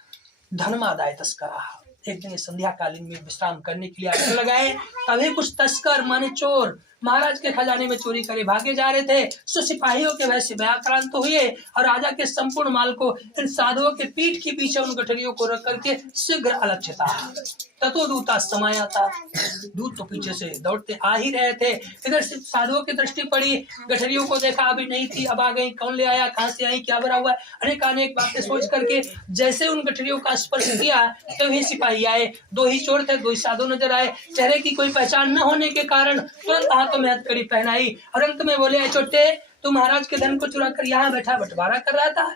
धनमादाय तस्करा, एक दिन संध्या कालीन में विश्राम करने के लिए आसन लगाए, तभी कुछ तस्कर माने चोर महाराज के खजाने में चोरी करे भागे जा रहे थे। सो सिपाहियों के भय से भयाक्रांत हुए और राजा के संपूर्ण माल को इन साधुओं के पीठ के पीछे उन गठरियों को रख करके शीघ्र अलक्षता ततो दूता समाया था। दूत तो पीछे से दौड़ते आ ही रहे थे, इधर से साधुओं की दृष्टि पड़ी, गठरियों को देखा अभी नहीं थी, अब आ गई, कौन ले आया, कहाँ से आई, क्या भरा हुआ है, अनेक बातें सोच करके जैसे उन गठरियों का स्पर्श किया तो ही सिपाही आए। दो ही चोर थे, दो ही साधु नजर आए, चेहरे की कोई पहचान न होने के कारण तुरंत हाथों में हथकड़ी पहनाई और अंत में बोले, छोटे तू महाराज के धन को चुरा कर यहाँ बैठा बंटवारा कर रहा था,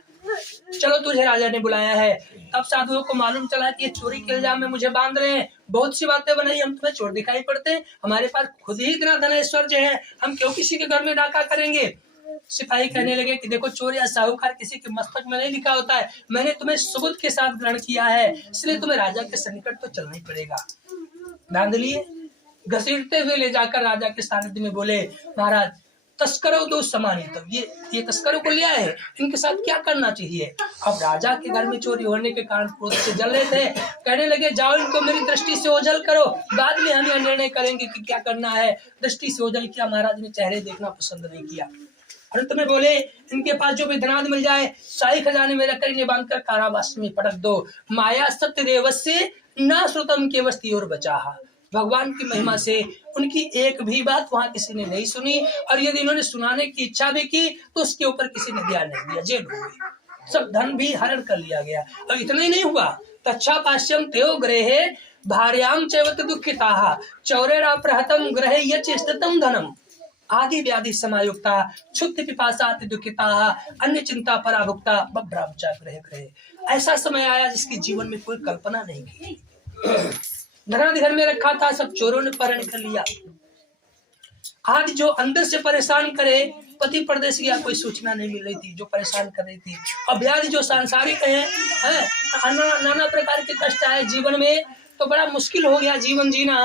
चलो तुझे राजा ने बुलाया है। तब साधुओं को मालूम चला कि ये चोरी के इल्जाम में मुझे बांध रहे हैं, बहुत सी बातें बनाई, हम तुम्हें चोर दिखाई पड़ते हैं, हमारे पास खुद ही इतना धन ऐश्वर्य है, हम क्यों किसी के घर में डाका करेंगे। सिपाही कहने लगे कि देखो चोर या साहूकार किसी के मस्तक में नहीं लिखा होता है, मैंने तुम्हें सुबुध के साथ ग्रहण किया है, इसलिए तुम्हें राजा के सन्निकट तो चलना ही पड़ेगा। बांध लिए, घसीटते हुए ले जाकर राजा के सानिध्य में बोले, महाराज तस्करों दो समानित, ये तस्करों को लिया है, इनके साथ क्या करना चाहिए। अब राजा के घर में चोरी होने के कारण क्रोध से जल रहे थे, कहने लगे जाओ इनको मेरी दृष्टि से ओझल करो, बाद में हम यह निर्णय करेंगे कि क्या करना है। दृष्टि से ओझल किया, महाराज ने चेहरे देखना पसंद नहीं किया। अंत में बोले इनके पास जो भी धनाद मिल जाए शाही खजाने में रखकर इन्हें बांधकर कारावास में पटक दो। माया सत्य देवस्य न श्रुतम के वस्ती और बचाहा। भगवान की महिमा से उनकी एक भी बात वहां किसी ने नहीं सुनी, और यदि इन्होंने सुनाने की इच्छा भी की तो उसके ऊपर किसी ने ध्यान नहीं दिया, जेल हो गई, सब धन भी हरण कर लिया गया। और इतना ही नहीं हुआ, तच्छा पाश्यम तेओ ग्रहे भार्याम चैवत दुखिताः चौरेरा प्रहतम ग्रहे यच स्थितम धनम आदि व्याधि समायुक्ता क्षुब्ध पिपासाति दुखिताः अन्य चिंता पराभुक्ता बभ्रामचा ग्रहे ग्रहे। ऐसा समय आया जिसके जीवन में कोई कल्पना नहीं की। धनादि घर में रखा था, सब चोरों ने अपहरण कर लिया। आज जो अंदर से परेशान करे, पति परदेश गया कोई सूचना नहीं मिल रही थी जो परेशान कर रही थी। अब व्याधि जो सांसारिक है नाना प्रकार के कष्ट आए जीवन में, तो बड़ा मुश्किल हो गया जीवन जीना।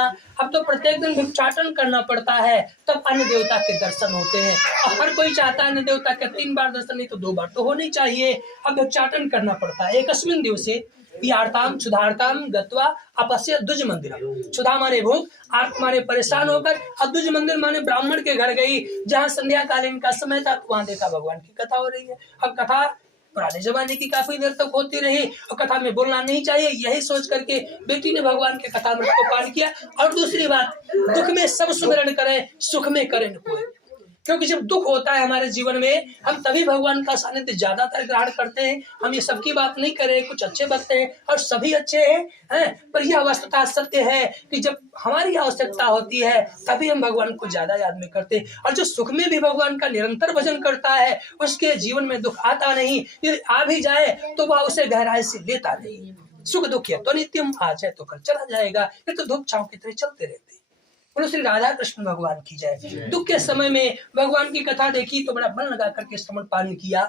अब तो प्रत्येक दिन भिक्षाटन करना पड़ता है, तब अन्य देवता के दर्शन होते हैं। और हर कोई चाहता है अन्य देवता के 3 बार दर्शन, नहीं तो 2 बार तो होनी चाहिए। अब भिक्षाटन करना पड़ता है। एकस्मिन दिवसे यार्ताम क्षुधार्ताम गत्वा अपस्य द्विज मंदिर। क्षुधा माने भूख, आर्त माने परेशान होकर, अब द्विज मंदिर माने ब्राह्मण के घर गई, जहाँ संध्या कालीन का समय था, वहां देखा भगवान की कथा हो रही है। अब कथा पुराने जमाने की काफी देर तक होती रही, और कथा में बोलना नहीं चाहिए, यही सोच करके बेटी ने भगवान के कथामृत को पान किया। और दूसरी बात, दुख में सब सुमिरन करें, सुख में करें न कोई। क्योंकि जब दुख होता है हमारे जीवन में, हम तभी भगवान का सानिध्य ज्यादातर ग्रहण करते हैं। हम ये सबकी बात नहीं करें, कुछ अच्छे भक्त हैं और सभी अच्छे हैं, पर यह वस्तुतः सत्य है कि जब हमारी आवश्यकता होती है तभी हम भगवान को ज्यादा याद में करते हैं। और जो सुख में भी भगवान का निरंतर भजन करता है, उसके जीवन में दुख आता नहीं, यदि आ भी जाए तो वह उसे गहराई से लेता नहीं। सुख दुख है तो नित्यम, आज है तो कल चला जाएगा, ये तो धूप छांव की तरह चलते रहते हैं। बोलो श्री राधा कृष्ण भगवान की जय। दुख के समय में भगवान की कथा देखी तो बड़ा मन लगा करके श्रवण पालन किया।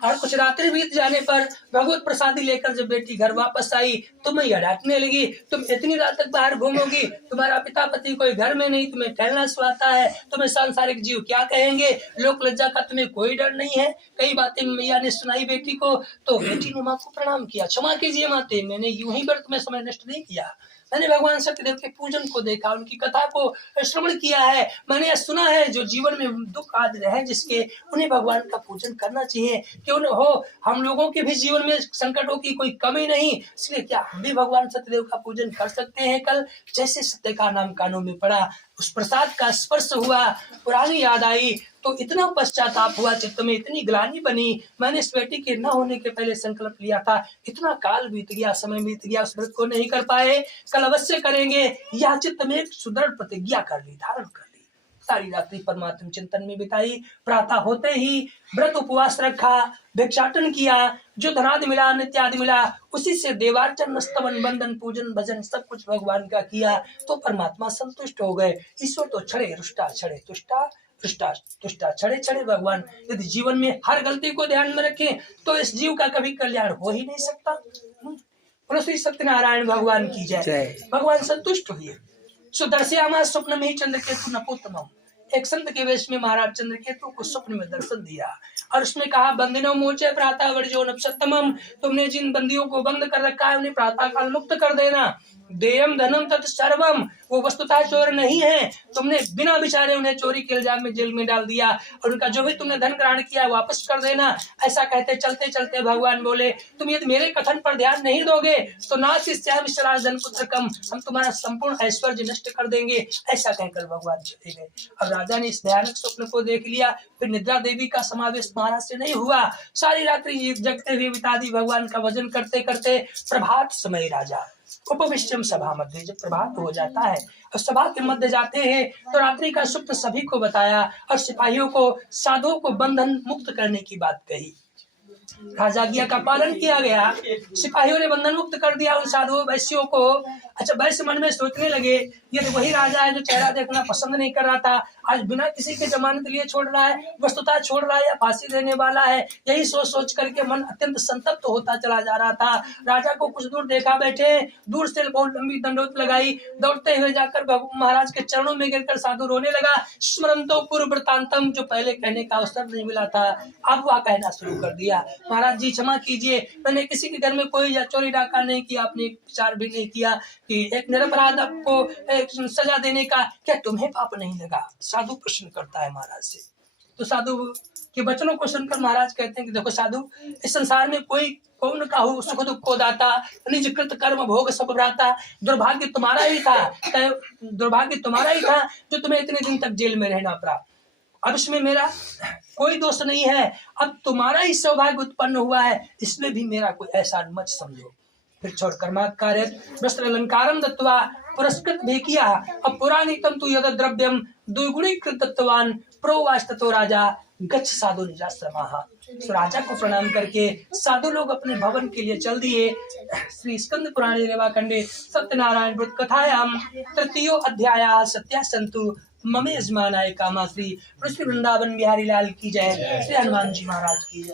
और कुछ रात्रि बीत जाने पर भगवत प्रसादी लेकर जब बेटी घर वापस आई तो मैं यह डांटने लगी, तुम इतनी रात तक बाहर घूमोगी, तुम्हारा पिता पति कोई घर में नहीं, तुम्हें टहलना सुहाता है, तुम्हें सांसारिक जीव क्या कहेंगे, लोक लज्जा का तुम्हें कोई डर नहीं है। कई बातें मैया ने सुनाई बेटी को, तो बेटी ने माँ को प्रणाम किया, क्षमा कीजिए माते, मैंने यूं ही व्यर्थ में समय नष्ट नहीं किया। मैंने भगवान सत्यदेव के पूजन को देखा, उनकी कथा को श्रवण किया है। मैंने यह सुना है जो जीवन में दुख आदि रहे जिसके, उन्हें भगवान का पूजन करना चाहिए। क्यों न हो, हम लोगों के भी जीवन में संकटों की कोई कमी नहीं, इसलिए क्या हम भी भगवान सत्यदेव का पूजन कर सकते हैं। कल जैसे सत्य का नाम कानों में पड़ा, उस प्रसाद का स्पर्श हुआ, पुरानी याद आई, तो इतना पश्चाताप हुआ, चित्त में इतनी ग्लानि बनी। मैंने इस बेटी के न होने के पहले संकल्प लिया था, इतना काल बीत गया, समय बीत गया, उस व्रत को नहीं कर पाए, कल अवश्य करेंगे। यह चित्त में एक सुदृढ़ प्रतिज्ञा कर ली, धारण कर ली। सारी रात्रि परमात्मा चिंतन में बिताई। प्रातः होते ही व्रत उपवास रखा, भिक्षाटन किया, जो धनादि मिला नित्यादि मिला उसी से देवार्चन स्तवन बंदन पूजन भजन सब कुछ भगवान का किया, तो परमात्मा संतुष्ट हो गए। ईश्वर तो छड़े रुष्टा, छड़े तुष्टा, तुष्टा तुष्टा, छड़े छड़े भगवान। यदि जीवन में हर गलती को ध्यान में रखें तो इस जीव का कभी कल्याण हो ही नहीं सकता। बोलो श्री सत्यनारायण भगवान की जय। भगवान संतुष्ट हुए। सुदर्शयामा स्वप्न में ही चंद्रकेतु नपोत्तमम, एक संत के वेश में महाराज चंद्रकेतु को स्वप्न में दर्शन दिया, और उसमें कहा बंदिनो मोचे प्रातः वर्जो नपसत्तमम, तुमने जिन बंदियों को बंद कर रखा है उन्हें प्रातः काल मुक्त कर देना। देयम धनम तत् सर्वम, वो वस्तुतः चोर नहीं है, तुमने बिना विचारे उन्हें चोरी के इल्जाम में जेल में डाल दिया, और उनका जो भी तुमने धन ग्रहण किया वापस कर देना। ऐसा कहते चलते चलते भगवान बोले तुम यदि मेरे कथन पर ध्यान नहीं दोगे तो नाशिष्यामि पुत्रकम, हम तुम्हारा संपूर्ण ऐश्वर्य नष्ट कर देंगे। ऐसा कहकर भगवान चले गए। अब राजा ने इस भयानक स्वप्न को देख लिया, फिर निद्रा देवी का समावेश महाराज से नहीं हुआ। सारी रात्रि जगते हुए बिता दी भगवान का भजन करते करते। प्रभात समय राजा उपविष्टम सभा मध्य, जब प्रभात हो जाता है और सभा के मध्य जाते हैं तो रात्रि का स्वप्न सभी को बताया, और सिपाहियों को साधुओं को बंधन मुक्त करने की बात कही। राजा आज्ञा का पालन किया गया। सिपाहियों ने बंधन मुक्त कर दिया उन साधुओं वैश्यों को। अच्छा, वैश्य मन में सोचने लगे ये तो वही राजा है जो चेहरा देखना पसंद नहीं कर रहा था, आज बिना किसी के जमानत लिए छोड़ रहा है, वस्तुतः छोड़ रहा है या फांसी देने वाला है। यही सोच सोच करके मन अत्यंत संतप्त होता चला जा रहा था। राजा को कुछ दूर देखा बैठे, दूर से बहुत लंबी दंडोत लगाई, दौड़ते हुए जाकर महाराज के चरणों में गिरकर साधु रोने लगा। स्मरंतो पूर्व वृत्तांतम, जो पहले कहने का अवसर नहीं मिला था अब वह कहना शुरू कर दिया। महाराज जी क्षमा कीजिए, मैंने किसी के घर में कोई चोरी डाका नहीं किया, आपने विचार भी नहीं किया कि एक निरपराध को एक सजा देने का, क्या तुम्हें पाप नहीं लगा? साधु प्रश्न करता है महाराज से। तो साधु के वचनों को सुनकर महाराज कहते हैं कि देखो साधु, इस संसार में कोई कौन काहू सुख दुख को दाता, निज कृत कर्म भोग सब भ्राता। दुर्भाग्य तुम्हारा ही था, दुर्भाग्य तुम्हारा ही था जो तुम्हें इतने दिन तक जेल में रहना पड़ा। अब इसमें मेरा कोई दोष नहीं है, अब तुम्हारा ही सौभाग्य उत्पन्न हुआ है, इसमें भी मेरा कोई ऐसा मत समझो। फिर छोड़ कर्माकार्य वस्त्र अलंकारम दत्वा पुरस्कृत भी किया। अब पुराणिकम तु यद द्रव्यम द्विगुणीकृत दत्तवान प्रोवास्ततो राजा गच्छ साधु निजाश्रमाः। तो राजा को प्रणाम करके साधु लोग अपने भवन के लिए चल दिए। श्री स्कंद पुराणे रेवाखंडे सत्यनारायण व्रत कथायाम तृतीयो अध्याय सत्या संतु ममे यजमानाय कामा। श्री वृंदावन बिहारी लाल की जय, श्री हनुमान जी महाराज की जय।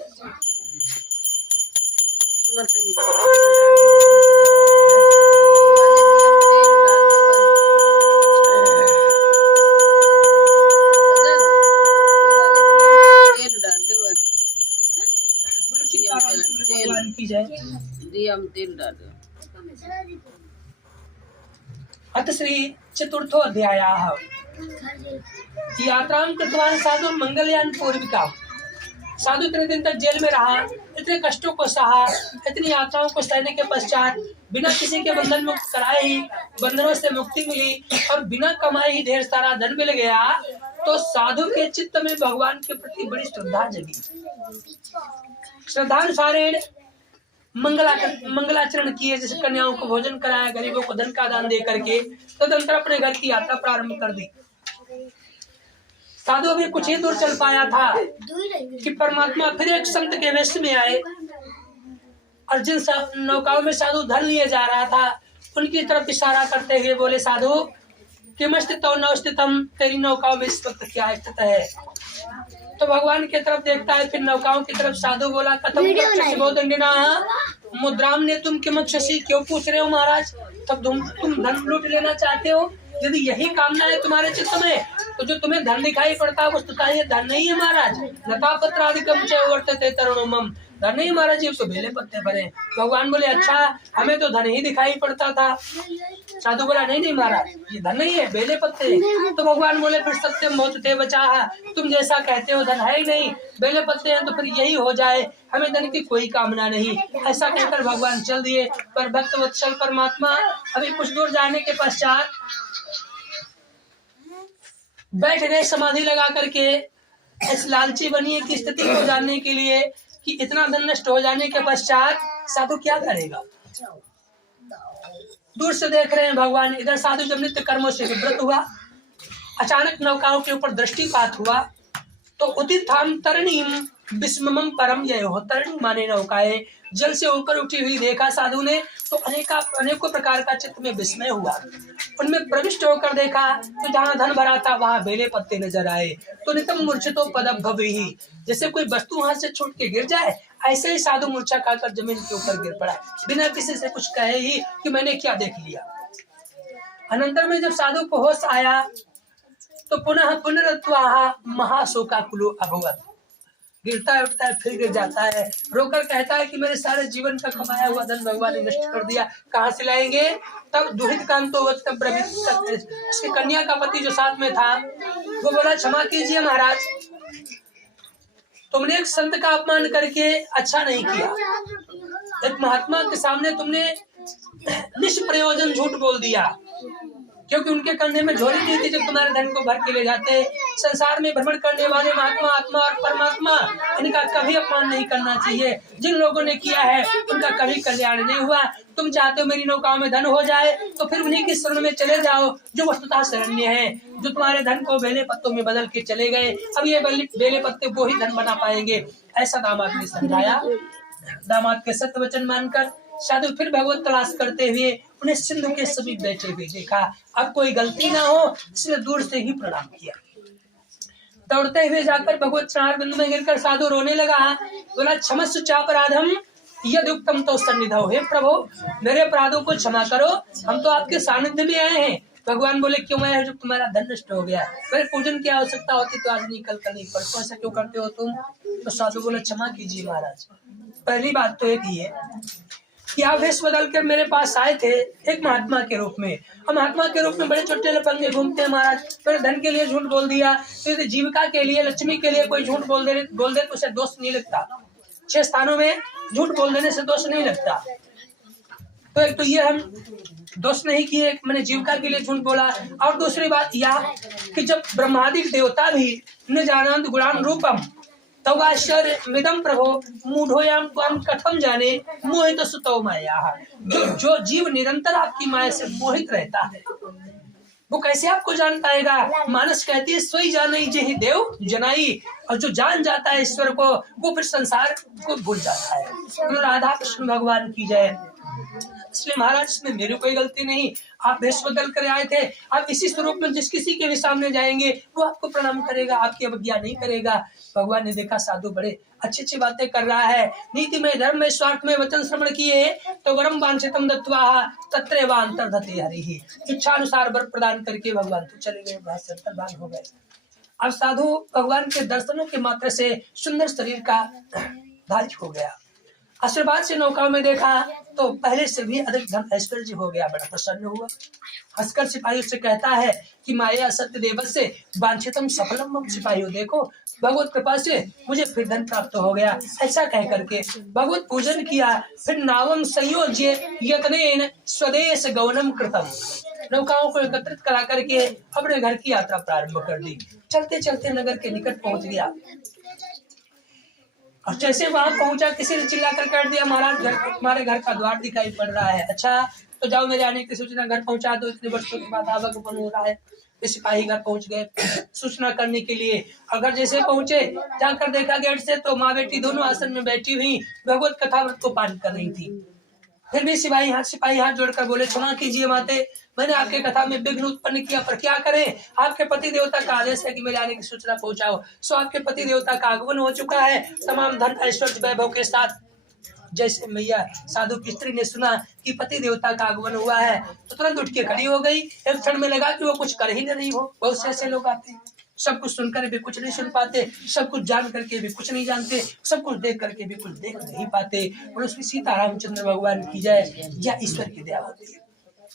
अथ श्री चतुर्थो अध्यायः यात्रां कृतवान् साधु मंगलयान पूर्विका। साधु इतने दिन तक जेल में रहा, इतने कष्टों को सहा, इतनी यात्राओं को सहने के पश्चात बिना किसी के बंधन मुक्त कराए ही बंधनों से मुक्ति मिली और बिना कमाए ही ढेर सारा धन मिल गया, तो साधु के चित्त में भगवान के प्रति बड़ी श्रद्धा जगी। श्रद्धानुसारेण मंगलाचरण किए, जैसे कन्याओं को भोजन कराया, गरीबों को धन का दान दे करके तदनंतर अपने घर की यात्रा प्रारंभ कर दी। साधु अभी कुछ ही दूर चल पाया था कि परमात्मा फिर एक संत के वेश में आए और जिन नौकाओं में साधु धन लिए जा रहा था उनकी तरफ इशारा करते हुए बोले, साधु किम स्थितो न स्थितम, तेरी नौकाओं में इस वक्त क्या स्थित है? तो भगवान की तरफ देखता है, फिर नौकाओं की तरफ साधु बोला, कथम मुद्राम ने तुम किमक्षसी, क्यों पूछ रहे हो महाराज? तब तुम धन लूट लेना चाहते हो? यदि यही कामना है तुम्हारे चित्त में तो जो तुम्हें धन दिखाई पड़ता है वस्तुतः ये धन नहीं है महाराज। लता पत्रादिकम च वर्तते तरुणमम, धन नहीं महाराज, ये तो बेले पत्ते भरे। भगवान बोले, अच्छा हमें तो धन ही दिखाई पड़ता था। साधु बोला, नहीं नहीं महाराज, ये धन नहीं है, बेले पत्ते। तो भगवान बोले, फिर सत्यम भूतते बचा, तुम जैसा कहते हो धन है ही नहीं, बेले पत्ते हैं, तो फिर यही हो जाए, हमें धन की कोई कामना नहीं। ऐसा कहकर भगवान चल दिए। पर भक्त वत्सल परमात्मा अभी कुछ दूर जाने के पश्चात बैठ गए समाधि लगा करके, इस लालची बनिए की स्थिति को जानने के लिए कि इतना धन नष्ट हो जाने के पश्चात साधु क्या करेगा। दूर से देख रहे हैं भगवान। इधर साधु जब नित्य कर्मों से विव्रत हुआ, अचानक नौकाओं के ऊपर दृष्टिपात हुआ तो उदिताम तरणीम विस्ममम परम जय हो। तरणी माने नौकाएं, जल से ऊपर उठी हुई देखा साधु ने तो अनेकों प्रकार का चित्त में विस्मय हुआ। उनमें प्रविष्ट होकर देखा तो जहाँ धन भरा था वहाँ बेले पत्ते नजर आए। तो नितम मूर्छितो पदम भवि, जैसे कोई वस्तु हाथ से छूट के गिर जाए ऐसे ही साधु मूर्छा खाकर जमीन के ऊपर गिर पड़ा, बिना किसी से कुछ कहे ही कि मैंने क्या देख लिया। अनंतर में जब साधु को होश आया तो पुनः पुनरत्वाहा महाशोकाकुलो अभवत्। गिरता है, उठता है, फिर गिर जाता है, रोकर कहता है कि मेरे सारे जीवन का कमाया हुआ धन भगवान ने नष्ट कर दिया, कहाँ से लाएंगे? तब दुहित कांतो वचन ब्रवीत, उसकी कन्या का पति जो साथ में था वो बोला, क्षमा कीजिए महाराज, तुमने एक संत का अपमान करके अच्छा नहीं किया। एक महात्मा के सामने तुमने निष्प्रयोजन झूठ बोल दिया, क्योंकि उनके कंधे में झोली नहीं थी जो तुम्हारे धन को भर के ले जाते। संसार में भ्रमण करने वाले महात्मा, आत्मा और परमात्मा, इनका कभी अपमान नहीं करना चाहिए। जिन लोगों ने किया है उनका कभी कल्याण नहीं हुआ। तुम चाहते हो मेरी नौकाओं में धन हो जाए तो फिर उन्हीं की शरण में चले जाओ जो वस्तुतः शरण्य है, जो तुम्हारे धन को बेले पत्तों में बदल के चले गए। अब ये बेले पत्ते वो ही धन बना पाएंगे। ऐसा दामाद ने समझाया। दामाद के सत्य वचन मानकर साधु फिर भगवत तलाश करते हुए उन्हें सिंधु के समीप बैठे हुए देखा। अब कोई गलती ना हो इसलिए दूर से ही प्रणाम किया। दौड़ते हुए जाकर भगवत चरणार बिंदु में गिरकर साधु रोने लगा। बोला, क्षमस्व चापराधम यदि उत्तम तो सन्निधौ। हे प्रभु, मेरे अपराधों को क्षमा करो, हम तो आपके सानिध्य में आए हैं। भगवान बोले, क्यों आए हो? जब तुम्हारा धन नष्ट हो गया, मेरे पूजन की आवश्यकता होती तो आज नहीं, कल का नहीं, परसों, ऐसा क्यों करते हो तुम? तो साधु बोले, क्षमा कीजिए महाराज। पहली बात तो एक ही है कि आप वेश बदल कर मेरे पास आए थे एक महात्मा के रूप में। हम महात्मा के रूप में बड़े छोटे लफंगे घूमते हैं महाराज। मेरे धन के लिए झूठ बोल दिया, तो जीविका के लिए, लक्ष्मी के लिए कोई झूठ बोल दे तो उसे दोष नहीं लगता। 6 स्थानों में झूठ बोल देने से दोष नहीं लगता। तो एक तो ये हम दोष नहीं किए, मैंने जीविका के लिए झूठ बोला। और दूसरी बात यह कि जब ब्रह्मादि देवता भी न जानंत गुणान रूपम तवाश्चर्यमिदं प्रभो मूढ़ोयाम त्वां कथम जाने मोहित सुतो माया। जो जीव निरंतर आपकी माया से मोहित रहता है वो कैसे आपको जान पाएगा? मानस कहती है, सोई जाने जेहि देव जनाई। और जो जान जाता है ईश्वर को वो फिर संसार को भूल जाता है। तो राधा कृष्ण भगवान की जय। इसलिए महाराज, इसमें मेरी कोई गलती नहीं। आप भेष बदल कर आए थे, आप इसी स्वरूप में जिस किसी के भी सामने जाएंगे वो आपको प्रणाम करेगा, आपकी अवज्ञा नहीं करेगा। भगवान ने देखा साधु बड़े अच्छी अच्छी बातें कर रहा है, नीति में, धर्म में, स्वार्थ में वचन श्रवण किए तो वरम वांछितम दत्वा तत्रैव अंतर्धते हरिः। इच्छा अनुसार वर प्रदान करके भगवान तो चले गए, बात से अंतर्धान हो गए। अब साधु भगवान के दर्शनों के मात्र से सुंदर शरीर का धारी हो गया। आशीर्वाद से नौकाओं में देखा तो पहले से भी अधिक धन ऐश्वर्य हो गया। बड़ा प्रसन्न हुआ, हंसकर सिपाहियों से कहता है कि माया सत्य देवस्य वांछितम सफलम मम। सिपाहियों देखो, भगवत कृपा से मुझे फिर धन प्राप्त हो गया। ऐसा कह करके भगवत पूजन किया। फिर नावम संयोज्य यत्नेन स्वदेश गमनम कृतम। नौकाओं को एकत्रित करा करके अपने घर की यात्रा प्रारंभ कर दी। चलते चलते नगर के निकट पहुंच गया और जैसे वहां पहुंचा किसी ने चिल्ला कर कह दिया, महाराज तुम्हारे घर का द्वार दिखाई पड़ रहा है। अच्छा तो जाओ, मेरे आने की सूचना घर पहुंचा दो, इतने वर्षों के बाद आवागमन हो रहा है। सिपाही घर पहुंच गए सूचना करने के लिए। अगर जैसे पहुंचे, जाकर देखा गेट से तो माँ बेटी दोनों आसन में बैठी हुई भगवत कथा को पाठ कर रही थी। फिर भी सिपाही हाथ जोड़कर बोले, क्षमा कीजिए माते, मैंने आपके कथा में विघ्न उत्पन्न किया, पर क्या करें, आपके पति देवता का आदेश है कि मेरे आने की सूचना पहुंचाओ। सो आपके पति देवता का आगमन हो चुका है, तमाम धन ऐश्वर्य वैभव के साथ। जैसे मैया साधु की स्त्री ने सुना कि पति देवता का आगमन हुआ है तो तुरंत उठ के खड़ी हो गई। एक क्षण में लगा कि वो कुछ कर ही नहीं हो। बहुत से ऐसे लोग आते हैं, सब कुछ सुनकर भी कुछ नहीं सुन पाते, सब कुछ जान करके भी कुछ नहीं जानते, सब कुछ देख करके भी कुछ देख नहीं पाते। और उसमें सीता रामचंद्र भगवान की जय या ईश्वर की दया होती है।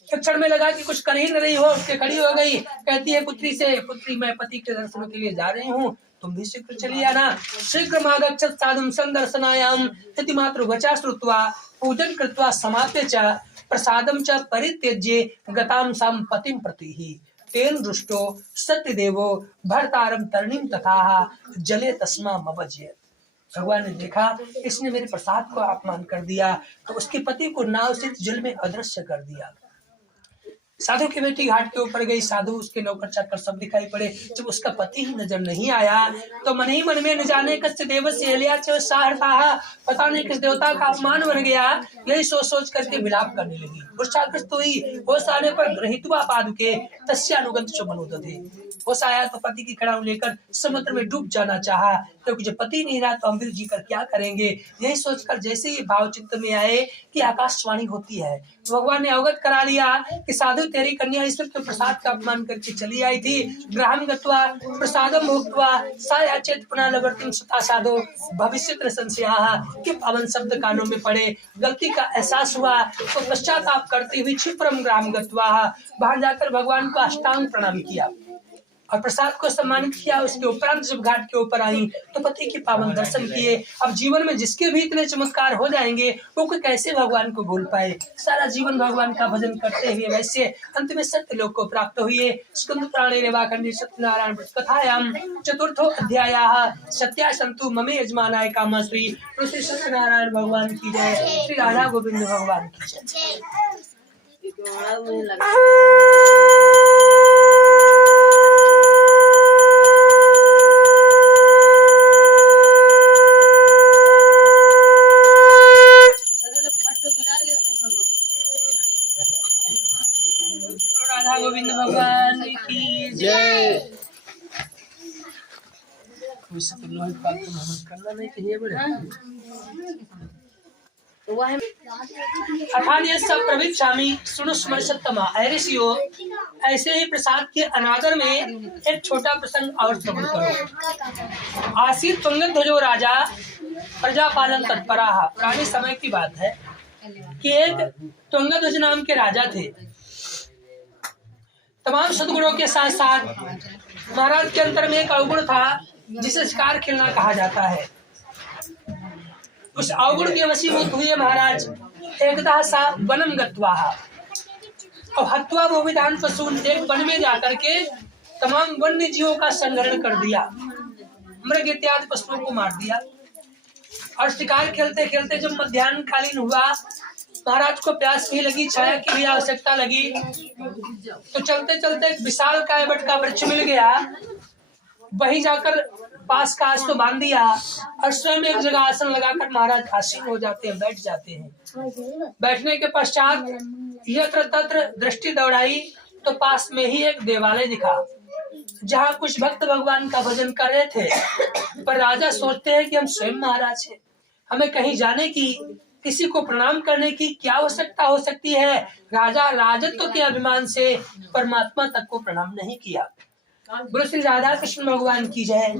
एक क्षण में लगा कि कुछ कर ही नहीं हो, उसके खड़ी हो गई। कहती है पुत्री से, पुत्री मैं पति के दर्शन के लिए जा रही हूँ, तुम भी शीघ्र चली आना। शीघ्र मागच्छत् साधुं संदर्शनायाम इति मातृ वचा श्रुत्वा पूजन कृत्वा समाप्य च प्रसादम च परित्यज्य गतां सां पतिं प्रतिहि तेन दृष्टो सत्यदेवो भर्तारम तरणीम तथा जले तस्मा मवज्य। भगवान ने देखा इसने मेरे प्रसाद को अपमान कर दिया तो उसके पति को नाव से जल में अदृश्य कर दिया। साधु की बेटी घाट के ऊपर गई, साधु उसके नौकर चाकर सब दिखाई पड़े। जब उसका पति ही नजर नहीं आया तो मन ही मन में न जाने कस्य देवस्य एलियाच साहरता, पता नहीं किस देवता का अपमान बन गया। यही सोच सोच करके विलाप करने लगी। उच्चाकृत हुई, होश आने पर गृहीत्वा पादुके तस्यानुगंत च मनोदधे। होश आया तो पति की खड़ाऊ लेकर समुद्र में डूब जाना चाहा, क्योंकि जब पति नहीं रहा तो अमृत जी कर क्या करेंगे। यही सोचकर जैसे ही भाव चित्त में आए कि आकाशवाणी होती है, भगवान ने अवगत करा लिया कि साधु तेरी कन्या ईश्वर के प्रसाद का अपमान करके चली आई थी। ग्रहण गत्वा प्रसादम भुक्त्वा सा चेत पुनः लवर्तिं सुता साधु भविष्यत्र संशयाः के पावन शब्द कानों में पड़े। गलती का एहसास हुआ तो पश्चाताप करते हुए क्षिप्रम ग्राम गत्वा बाहर जाकर भगवान को अष्टांग प्रणाम किया और प्रसाद को सम्मानित किया। उसके उपरांत जब घाट के ऊपर आई तो पति के पावन दर्शन किए। अब जीवन में जिसके भी इतने चमत्कार हो जाएंगे वो कैसे भगवान को भूल पाए। सारा जीवन भगवान का भजन करते हुए वैसे अंत में सत्य लोक को प्राप्त हुए। स्कंद पुराणे रेवाखंडे सत्यनारायण कथायाम चतुर्थो अध्यायः सत्या संतु ममे यजमानाय कामा श्री सत्यनारायण भगवान की जय। श्री राधा गोविंद भगवान की जय। वैसे तो लोहे फालतू मेहनत करना नहीं चाहिए बड़े। अठान्य सब प्रविच्छामि सुनो स्मर्शतमा। ऋषियों, ऐसे ही प्रसाद के अनादर में एक छोटा प्रसंग और श्रवण करो। आसीत तुंगध्वजो राजा प्रजापालन तत्परा। पुराने समय की बात है कि एक तुंगध्वज नाम के राजा थे। तमाम सद्गुणों के साथ साथ महाराज के अंतर में एक अवगुण था जिसे शिकार खेलना कहा जाता है। उस अवगुण के वशीभूत हुए महाराज एकदा सा वनम गत्वा और हत्वा वो विधान पशुन, एक वन में जाकर के तमाम वन्य जीवों का संहरण कर दिया, मृग इत्यादि पशुओं को मार दिया। और शिकार खेलते खेलते जब मध्याह्न कालीन हुआ, महाराज को प्यास भी लगी, छाया की भी आवश्यकता लगी, तो चलते चलते एक विशाल काय वट का वृक्ष मिल गया। वहीं जाकर पास का आस को बांध दिया और स्वयं एक जगह आसन लगाकर महाराज आसीन हो जाते हैं, बैठ जाते हैं। बैठने के पश्चात यत्र तत्र दृष्टि दौड़ाई तो पास में ही एक देवालय दिखा जहाँ कुछ भक्त भगवान का भजन कर रहे थे। पर राजा सोचते हैं कि हम स्वयं महाराज हैं, हमें कहीं जाने की, किसी को प्रणाम करने की क्या आवश्यकता हो सकती है। राजा राजत्व के अभिमान से परमात्मा तक को प्रणाम नहीं किया। बोलो श्री राधा कृष्ण भगवान की जय।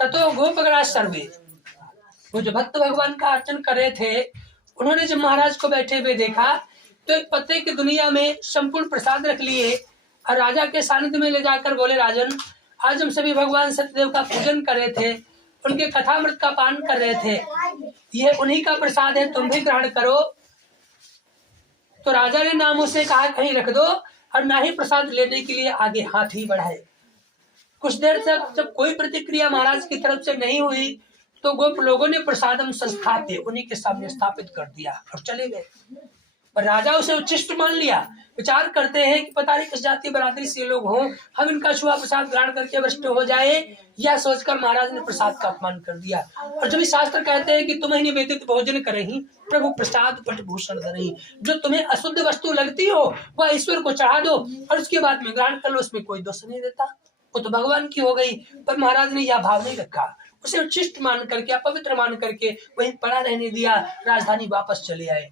ततो गोपगणा सर्वे, वो जो भक्त भगवान का अर्चन कर रहे थे, उन्होंने जब महाराज को बैठे हुए देखा तो एक पत्ते की दुनिया में संपूर्ण प्रसाद रख लिए और राजा के सानिध्य में ले जाकर बोले, राजन, आज हम सभी भगवान सत्यदेव का पूजन कर रहे थे, उनके कथामृत का पान कर रहे थे, ये उन्हीं का प्रसाद है, तुम भी ग्रहण करो। तो राजा ने नामों से कहा कहीं रख दो और ना ही प्रसाद लेने के लिए आगे हाथ ही बढ़ाए। कुछ देर तक जब कोई प्रतिक्रिया महाराज की तरफ से नहीं हुई तो गोप लोगों ने प्रसादम संस्थापित उन्हीं के सामने स्थापित कर दिया और चले गए। पर राजा उसे उच्छिष्ट मान लिया। विचार करते हैं कि पता नहीं किस जाति बरादरी से लोग हों, हम इनका छुआ प्रसाद ग्रहण करके वरिष्ठ हो जाए, यह सोचकर महाराज ने प्रसाद का अपमान कर दिया। और जब शास्त्र कहते हैं कि तुम्हें निवेदित भोजन करें प्रभु प्रसाद पट भूषण धरें, जो तुम्हें अशुद्ध वस्तु लगती हो वह ईश्वर को चढ़ा दो और उसके बाद में ग्रहण कर लो, उसमें कोई दोष नहीं देता, वो तो भगवान की हो गई। पर महाराज ने यह भाव नहीं रखा, उसे उच्छिष्ट मान करके, अपवित्र मान करके वहीं पड़ा रहने दिया। राजधानी वापस चले आए।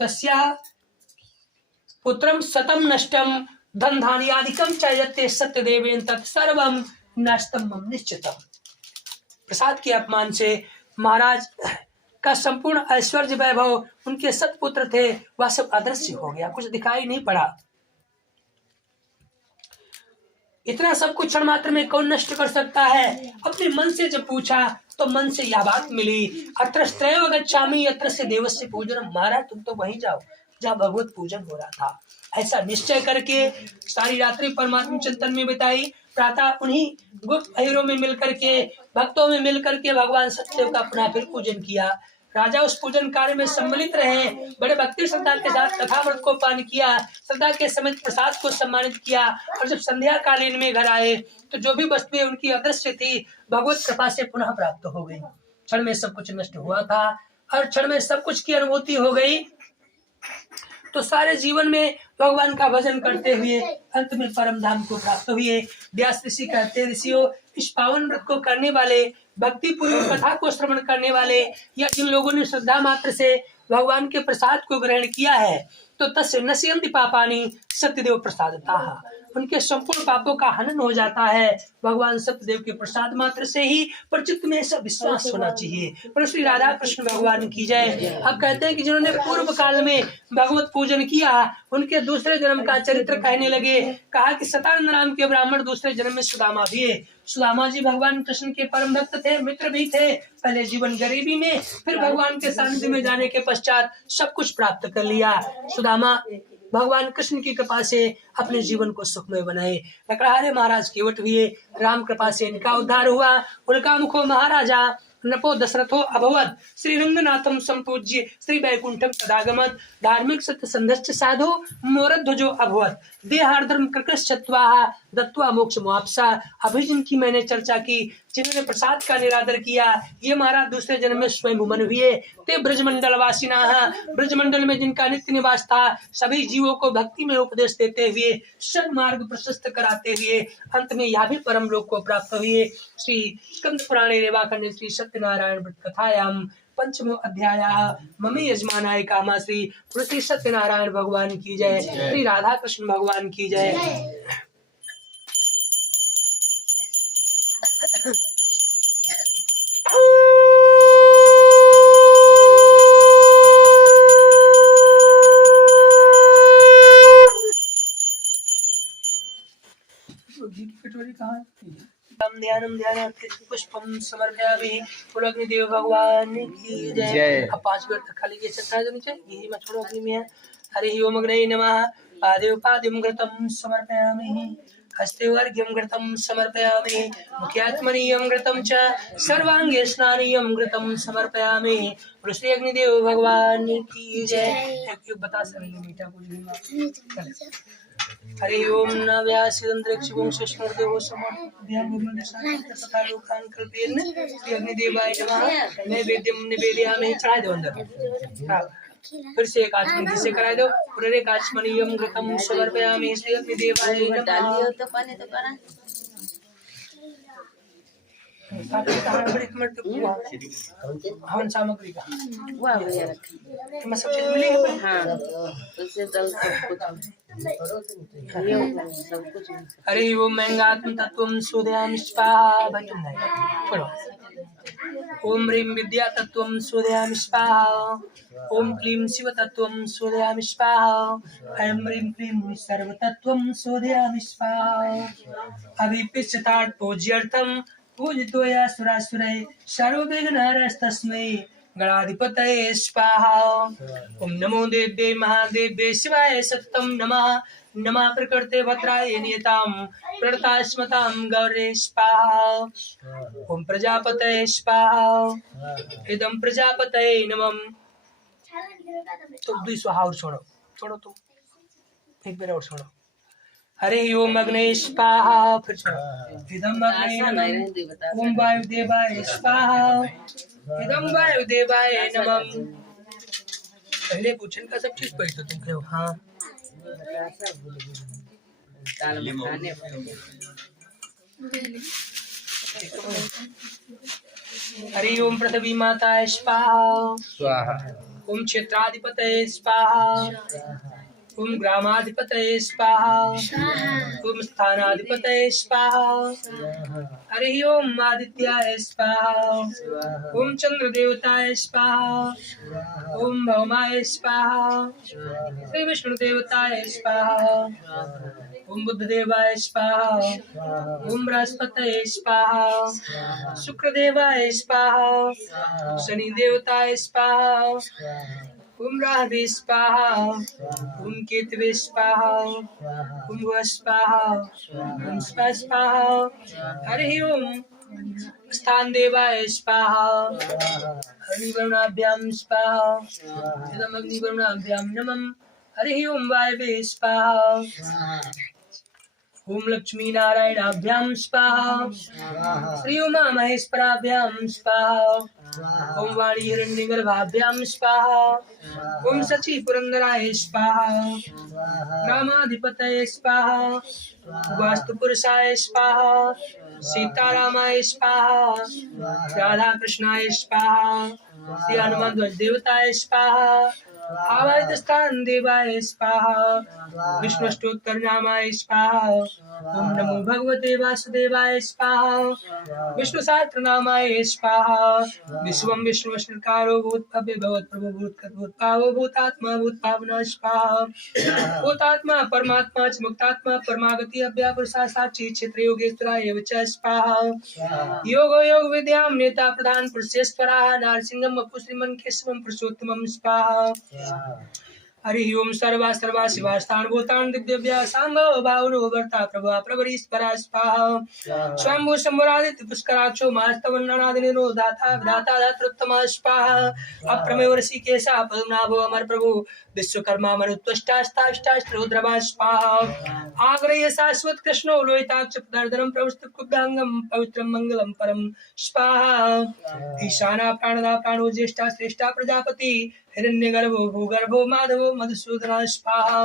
तस्या पुत्रम सतम नष्टम धन धान्यादिकम चयते सत्यदेवेन तत्सर्वम नष्टम मम निश्चितम। प्रसाद के अपमान से महाराज का संपूर्ण ऐश्वर्य वैभव, उनके सतपुत्र थे, वह सब अदृश्य हो गया, कुछ दिखाई नहीं पड़ा। इतना सब कुछ क्षण मात्र में कौन नष्ट कर सकता है। अपने मन से जब पूछा तो मन से यह बात मिली, अत्रस्त्रैव गच्छामि यत्र से देवस्य पूजनम। महाराज तुम तो वहीं जाओ जहाँ भगवत पूजन हो रहा था। ऐसा निश्चय करके सारी रात्रि परमात्मा चिंतन में बिताई। प्रातः उन्हीं गुप्त अहिरों में मिलकर के, भक्तों में मिलकर के भगवान सत्यदेव का पुनः फिर पूजन किया। राजा उस पूजन कार्य में सम्मिलित रहे, बड़े भक्ति श्रद्धा के साथ कथामृत को पान किया, श्रद्धा के समेत प्रसाद को सम्मानित किया। और जब संध्या कालीन में घर आए तो जो भी वस्तुएं उनकी अदृश्य थी भगवत कृपा से पुनः प्राप्त हो गई। क्षण में सब कुछ नष्ट हुआ था और क्षण में सब कुछ की अनुभूति हो गई। तो सारे जीवन में भगवान का भजन करते हुए अंत में परम धाम को प्राप्त हुए। व्यास ऋषि कहते, ऋषियों, इस पावन व्रत को करने वाले, भक्ति पूर्वक कथा को श्रवण करने वाले, या जिन लोगों ने श्रद्धा मात्र से भगवान के प्रसाद को ग्रहण किया है, तो तस्य नश्यन्ति पापानि सत्यदेव प्रसादतः, उनके संपूर्ण पापों का हनन हो जाता है भगवान सत्यदेव के प्रसाद मात्र से ही। पर चित्त में ऐसा विश्वास होना चाहिए। पर श्री राधा कृष्ण भगवान की जय। अब कहते हैं कि जिन्होंने पूर्व काल में भगवत पूजन किया, उनके दूसरे जन्म का चरित्र कहने लगे। कहा कि सतानंद नाम के ब्राह्मण दूसरे जन्म में सुदामा भी है। सुदामा जी भगवान कृष्ण के परम भक्त थे, मित्र भी थे। पहले जीवन गरीबी में, फिर भगवान के सानिध्य में जाने के पश्चात सब कुछ प्राप्त कर लिया। सुदामा भगवान कृष्ण की कृपा से अपने जीवन को सुखमय बनाए। लकड़हारे महाराज केवट हुए, राम कृपा से इनका उद्धार हुआ। उल्का मुखो महाराजा नपो दशरथो अभवत, श्री रंगनाथम संपूज्य श्री वैकुंठम तदागमत, धार्मिक सत्य संधश्च साधो मोरध्वजो अभवत, देहार्धर्म कृकृश्चत्वाः दत्वा मोक्ष मुआप्सा। अभी जिनकी मैंने चर्चा की, जिन्होंने प्रसाद का निरादर किया, ये महाराज दूसरे जन्म में स्वयं मन हुए। ते ब्रजमंडल वासिना, ब्रजमंडल में जिनका नित्य निवास था, सभी जीवों को भक्ति में उपदेश देते हुए, सन्मार्ग प्रशस्त कराते हुए, अंत में यह भी परम लोक को प्राप्त हुए। श्री स्कंद पुराणे रेवाखंडे श्री सत्यनारायण व्रत कथायाम पंचमो अध्याय ममे यजमानाय कामा। श्री सत्यनारायण भगवान की जय, श्री राधा कृष्ण भगवान की जय। कटोरी कहाँ है? ध्यानम ध्यानात् पुष्पम समर्पयामि। बोलो अग्निदेव भगवान की जय। अब 5 मिनट तक खाली ये सकता है नीचे, यही मत छोड़ो, अग्नि में है। हरि ओम अग्नये नमः। पादे पाद्यं घृतं समर्पयामि, हस्ते अर्घ्यं घृतं समर्पयामि, मुख्यात्मनीयं घृतं च सर्वांगे स्नानीयं घृतं समर्पयामि। बोलो श्री अग्निदेव भगवान की जय। एक बता सकते मीठा कुछ। हरि ओम न व्यासिदंतरिक्षगुं सुष्मदेवो तथा लोकान् कल्पेन श्री अग्निदेवाय नमः। नैवेद्यं निवेदयामि। चढ़ा दो अंदर। फिर से एक आचमन से कराए दो। पुनरेक आचमनीयं घृतं समर्पयामि श्री अग्निदेवाय नमः। हवन सामग्री का सब चीज मिलेगी। हरि ओम मैंगात्म तत्वं शोधयामि स्वाहा। ओम ह्रीं विद्या तत्वं शोधयामि स्वाहा। ओम क्लीं शिव तत्वं शोधयामि स्वाहा। ऐं ह्रीं क्लीं सर्व तत्वं शोधयामि स्वाहा। अभिपिष्यतात् पूज्यर्थं पूजितोया सुरासुरै सर्वविघ्नहरस्तस्मै गणाधिपतये स्वाहा। ओम नमो देव्यै महादेव्यै शिवाय सततं नमः। नमः प्रकृते भद्राय नियतां प्रणतास्मतां गौरे स्वाहा। ओम प्रजापतये स्वाहा। इदं प्रजापतये नमः। तो 2 स्वाहा और छोड़ो, छोड़ो तुम एक बार और छोड़ो। हरि ओम अग्ने स्वाहा। फिर इदम अग्ने नमः। ओम वायुदेवाय स्वाहा। इदम वायुदेवाय नमः। पहले पूछन का सब चीज पढ़ी तो तुम कहो हाँ। हरि ओम पृथ्वी माता स्वाहा। ओम क्षेत्राधिपतये स्वाहा। ओम ग्रामाधिपतये स्वाहा। ओम स्थानाधिपतये स्वाहा। हरि ओम आदित्याय स्वाहा। ओम चंद्र देवताय स्वाहा। ओम भौमाय स्वाहा। श्री विष्णु देवताय स्वाहा। ओम बुद्ध देवाय स्वाहा। ओम बृहस्पतये स्वाहा। शुक्र देवाय स्वाहा। शनि देवताय स्वाहा। ओम राहवे स्वाहा। ओम केतवे स्वाहा। ओम भुव स्वाहा। ओम स्व स्वाहा। हरि ओम स्थान देवाय स्वाहा। हरि वरुणाभ्यां स्वाहा। इदम् अग्निवरुणाभ्यां नमः। हरि ओम वायवे स्वाहा। ओम लक्ष्मी नारायणाभ्यां स्वाहा। श्री उमा महेश्वराभ्यां स्वाहा। ओम वाणी हिरण्यगर्भाभ्यां स्वाहा। ओम सची पुरंदराय स्वाहा। रामाधिपतये स्वाहा। वास्तु पुरुषाय स्वाहा। सीतारामाय स्वाहा। राधा कृष्णाय स्वाहा। श्री हनुमान ध्वज देवताय स्वाहा। आवाहित स्थान देवाय स्वाहा। विष्णुष्टोत्तर नामाय स्वाहा। ओम नमो भगवते वासुदेवाय स्वाहा। विष्णु सहस्त्र नामाय स्वाहा। विश्वं विष्णुवस्त्रकारो भूतभव्य भवत् प्रभु भूतकृत भूतात्मा भूतभावना स्वाहा। भूतात्मा परमात्मा च मुक्तात्मा परमागति अव्यापुरुषा साक्षी क्षेत्र योगेश्वराय एव च स्वाहा। योगो योग विद्यां नेता प्रधान पुरुषेश्वराः। नारसिंहं वपु श्रीमन् केशवं पुरुषोत्तमं स्वाहा। हरि ओम सर्वा सर्वा शिवास्थान भूतान दिव्य सांभव भावनो वर्ता प्रभा प्रभरीश्वरा स्वाहा स्वयंभू शंभुरादित्य पुष्कराक्षो मास्तवन्नादिनो दाता विधाता दातृत्तम स्वाहा अप्रमेव ऋषिकेशा पद्मनाभो अमर प्रभु विश्वकर्मा मरुत्वष्टाष्टाष्टाष्टरुद्रमा स्वाहा आग्रह्य शाश्वत कृष्णो लोहिताक्ष पदार्दनम प्रभुस्तुभ्यांगम पवित्रम मंगलम परम स्वाहा ईशाना प्राणदा प्राणो ज्येष्ठा श्रेष्ठा प्रजापति हिरण्यगर्भो भूगर्भो माधवो मधुसूदना स्वाहा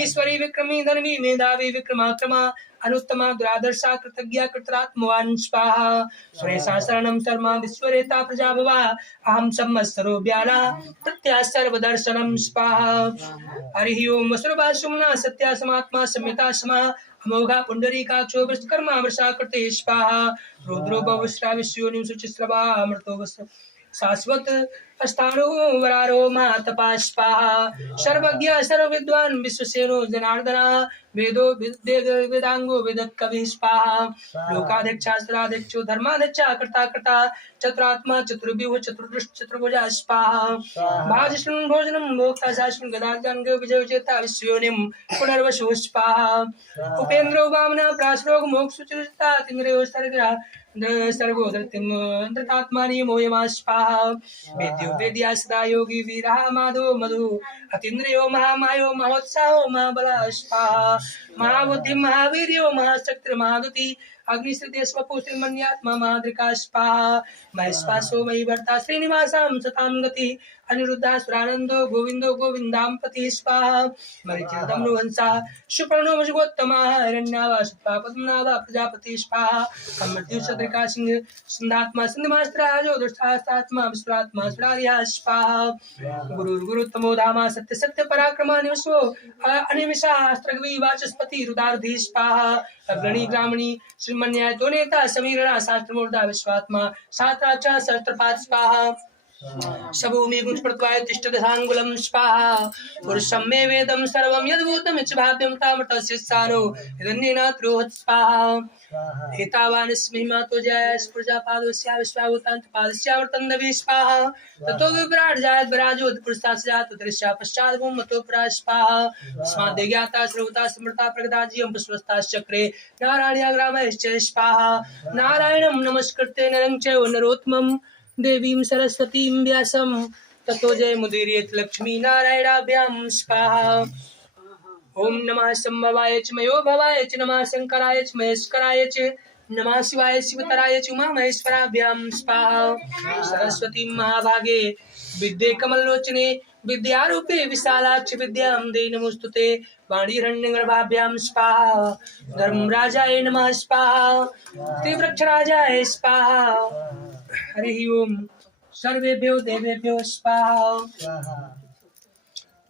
ईश्वरी विक्रमी धनवी मेधावी विक्रमात्मा अनुत्तमा दुरादर्शा कृतज्ञा कृतरात्मवान् स्वाहा सुरेशा शरणं शर्मा विश्वरेता प्रजाभवा अहं संवत्सरो व्याला प्रत्या सर्वदर्शनं स्वाहा हरि ओम वसुर्वा सुमना सत्या समात्मा सम्यता समा अमोघा पुंडरीकाक्षो विश्वकर्मा वृषा कृते स्वाहा रुद्रो बहुश्रा विश्वयोनिं शुचिस्रवा अमृतो वस्त्र शाश्वत स्थानो वरारो मातपा स्वाहा सर्वज्ञ सर्वविद्वान विश्वसेनो जनार्दना वेदो वेदांगो वेदत कवि स्वाहा लोकाध्यक्षास्त्राध्यक्षो धर्माध्यक्षा कर्ता कर्ता चतुरात्मा चतुर्व्यूह चतुर्दृष्ट चतुर्भुजा स्वाहा भाजस्वन भोजनम भोक्ता शासन गदार्जन विजय विजेता विश्वयोनिम पुनर्वसु स्वाहा उपेन्द्रो वामना प्रासरोग मोक्ष सुचिता तिंग्रयो सर्गा सर्गोदरत्मानि मोयमा स्वाहा वेद्यो वेद्या सदा योगी वीरा माधो मधु अतीन्द्रियो महामायो महोत्साहो महाबला स्वाहा महाबुद्धि महावीर्यो महाशक्ति महादुति अग्निश्रिते स्वपो श्रीमन्यात्मा महाद्रिका स्वाहा महेश्वासो मयि वर्ता श्रीनिवासां सतां गति अनिरुद्धा सुरानंदो गोविंदो गोविंदां पति स्वाहा मरिचिदं नुवंसा सुपर्णो मजगोत्तमा हिरण्यावा सुत्वा पद्मनाभा प्रजापति स्वाहा अमृत्यु सद्रिका सिंह सिंधात्मा सिंधमास्त्राजो दुष्टास्तात्मा विश्वात्मा सुरार्या स्वाहा गुरुर्गुरुत्तमो धामा सत्य सत्य पराक्रमा निवसो अनिमिषा अस्त्रगवी वाचस्पति रुदारधी स्वाहा अग्रणी ग्रामणी श्रीमन्याय तो नेता समीरणा शास्त्रमूर्धा विश्वात्मा शास्त्राचा सहस्त्रपाद स्वाहा सबूमि गुणस्पृत्वाय तिष्ठदशाङ्गुलं स्वाहा पुरुषं मे वेदं सर्वं यद्भूतमिच्च भाव्यं तामृतस्य सारो हिरण्येनात्रोहत् स्वाहा एतावानस्मै मातो जायास प्रजापादस्या विश्वाभूतान्तपादस्यावर्तन्दवि स्वाहा ततो विभ्राट जायत विराजोत पुरुषास्य जात दृश्या पश्चात् भूमतो परा स्वाहा स्माद्य ज्ञाता श्रवता स्मृता प्रगता जीवं पुष्पस्ताश्चक्रे नारायणाग्रामश्च स्वाहा नारायणं नमस्कृत्य नरं चैव नरोत्तमं देवीं सरस्वतीं व्यासं ततो जय मुदीरयेत् लक्ष्मी नारायणाभ्यां स्वाहा ओम नमः संभवाय च मयो भवाय च नमः शंकराय च महेश्वराय च नमः शिवाय शिवतराय च उमा महेश्वराभ्यां स्वाहा सरस्वती महाभागे विद्ये कमललोचने विद्यारूपे विशालाक्ष विद्यां देहि नमोस्तुते वाणीरण्यगर्भाभ्यां स्वाहा धर्मराजाय नमः स्वाहा त्रिवृक्षराजाय स्वाहा हरि ओम सर्वेभ्यो देवेभ्यो स्वाहा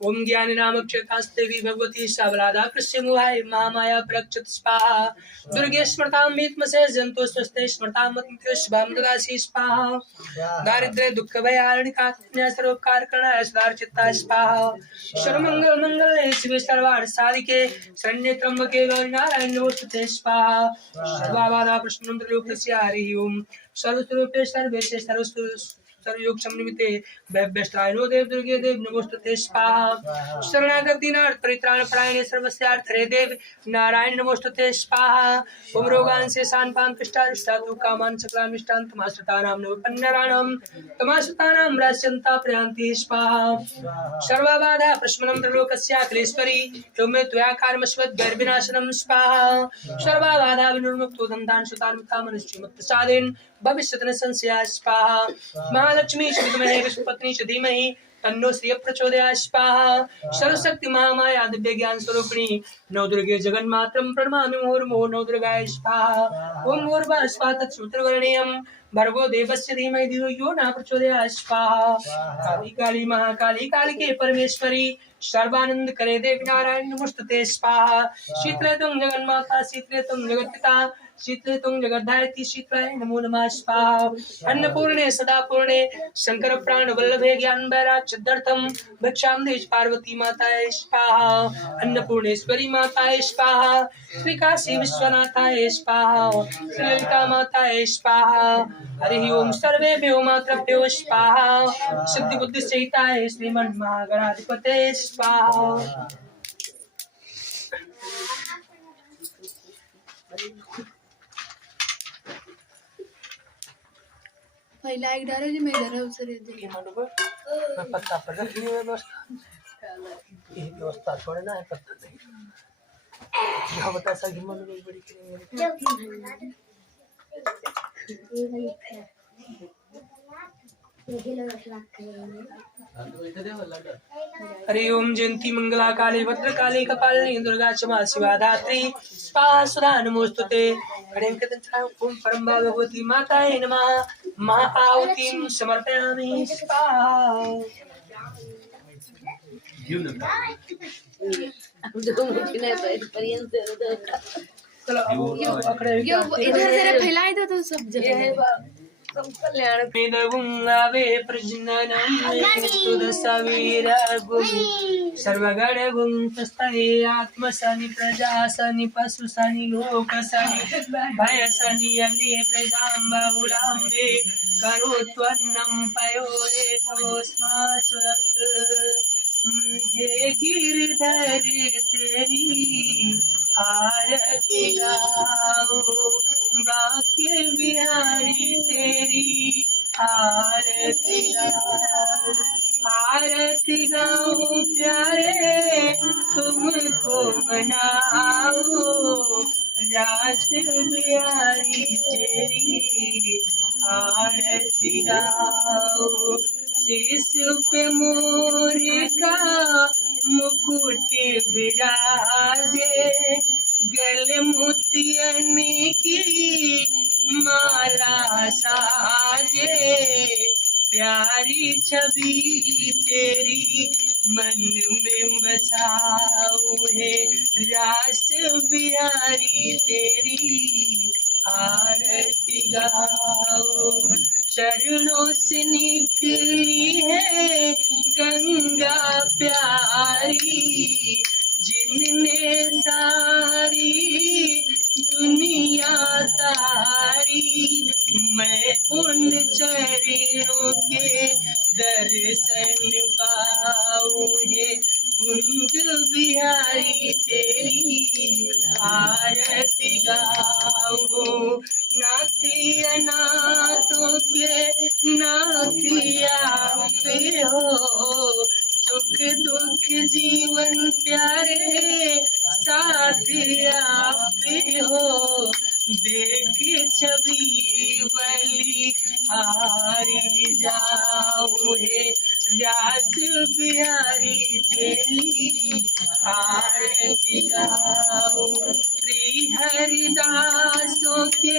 ओम ज्ञानी नामक्षतास्तेवी भगवती सबलादा कृष्ण मुहाय महामाया प्रक्षत स्वाहा दुर्गे स्मृतां मीतमसे जंतो स्वस्ते स्मृतां मत्मते शुभं ददासि स्वाहा दारिद्र्य दुःख भयारणि कात्न्य सर्वकार करणाय सदार्चित्ता स्वाहा सर्वमंगल मंगले शिवे सर्वार्थ साधिके शरण्ये त्र्यंबके गौरी नारायण नमोस्तुते स्वाहा सर्वबाधा प्रश्नं त्रिलोकस्य हरि ओम सर्वस्वरूपे सर्वेशे सर्वस्तु सर्वयोग समन्विते वैभ्यष्टायनो देव दुर्गे देव नमोस्तुते स्वाहा शरणागति नाथ परित्राण परायणे सर्वस्यार्थरे देव नारायण नमोस्तुते स्वाहा ओम रोगान से शानपान पिष्टारिष्टातु कामान सकलान मिष्टान तमाश्रितानां नवपन्नराणां तमाश्रितानां रास्यन्ता प्रयान्ति स्वाहा सर्वबाधा प्रशमनं त्रिलोकस्य अखिलेश्वरी योमे त्वया कार्यमस्वद् वैर्विनाशनं स्वाहा सर्वबाधा विनिर्मुक्तो धन्धान सुतान्विता मनुष्यमुत्तसादेन भविष्यति संशया स्वाहा महालक्ष्मी श्रीमहे विष्णुपत्नी च धीमहि तन्नो श्रिय प्रचोदयात् स्वाहा सर्वशक्ति महामाया दिव्य ज्ञान स्वरूपिणी नौ दुर्गे जगन्मात्रं प्रणमामि मुहुर्मुहुः नौ दुर्गाय स्वाहा ओम भूर्भुवः स्वः तत्सवितुर्वरेण्यं भर्गो देवस्य धीमहि धियो यो न प्रचोदयात् स्वाहा काली काली महाकाली कालिके परमेश्वरी सर्वानंद करे देवी नारायण नमोस्तुते स्वाहा शीतले तुम जगन्माता शीतले तुम जगत्पिता शीतले तुंग जगद्धायति शीतलाय नमो नमः स्वाहा। अन्नपूर्णे सदा पूर्णे शंकर प्राण वल्लभे ज्ञान वैराग्य सिद्ध्यर्थम भिक्षां देश पार्वती माताय स्वाहा। अन्नपूर्णेश्वरी माताय स्वाहा। श्री काशी विश्वनाथाय स्वाहा। श्री ललिता माताय स्वाहा। हरि ओम सर्वेभ्यो मातृभ्यो स्वाहा। सिद्धि बुद्धि सहिताय श्रीमन् महागणाधिपते स्वाहा। भाई लाइक डालो जी, मैं इधर है उसे दे दे। मैं पत्ता पर रखी हुई है व्यवस्था, ये व्यवस्था छोड़े ना है पत्ता नहीं। क्या बता सकी मन में बड़ी करेंगे। हरि ओम जयंती मंगला काली भद्र काली कपालिनी दुर्गा क्षमा शिवा धात्री स्वाहा सुधा नमोस्तुते। ओम परम भगवती माताये नमः। महा आहुतिं समर्पयामि स्वाहा। चलो इधर जरा फैलाई दो तो सब जगह वेदगुंगावे प्रजननम तुदसवीरगुं सर्वगणगुं तस्थये आत्मसनि प्रजासनि पशुसनि लोकसनि भयसनि यनि प्रजां बहुलाम्बे करोत्वन्नं पयोरेतोऽस्मासुरक्। हे गिरधर तेरी आरती गाओ बाके बिहारी तेरी आरती गाओ। आरती गाओ प्यारे तुमको बनाओ रास बिहारी तेरी आरती गाओ। शीश पे मोर का मुकुट विराजे गले मोतियन की माला साजे। प्यारी छवि तेरी मन में बसाओ है रास बिहारी तेरी आरती गाओ। चरणों से निकली है गंगा प्यारी जिनने सारी दुनिया तारी। मैं उन चरणों के दर्शन पाऊं है कुंज बिहारी तेरी आरती गाऊं। नाथी अनाथों के नाथी आपे हो सुख दुख जीवन प्यारे साथ आपे हो। देख छवि बलि हारी जाऊं है रास बिहारी तेरी आरती गाऊं। श्री हरिदासों के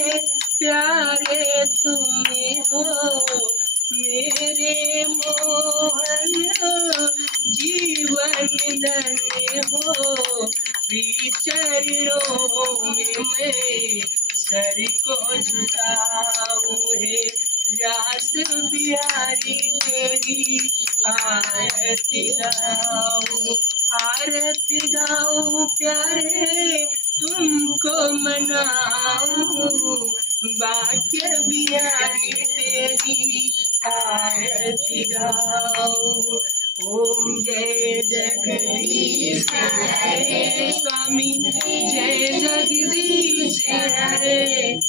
प्यारे तुम्हें हो मेरे मोहन जीवन धन्य हो। श्री चरणों में मैं सर को झुकाऊं है रास बिहारी तेरी आरती गाऊं। आरती गाऊं प्यारे तुमको मनाऊं बाके बिहारी तेरी आरती गाऊं। ओम जय जगदीश हरे स्वामी जय जगदीश हरे।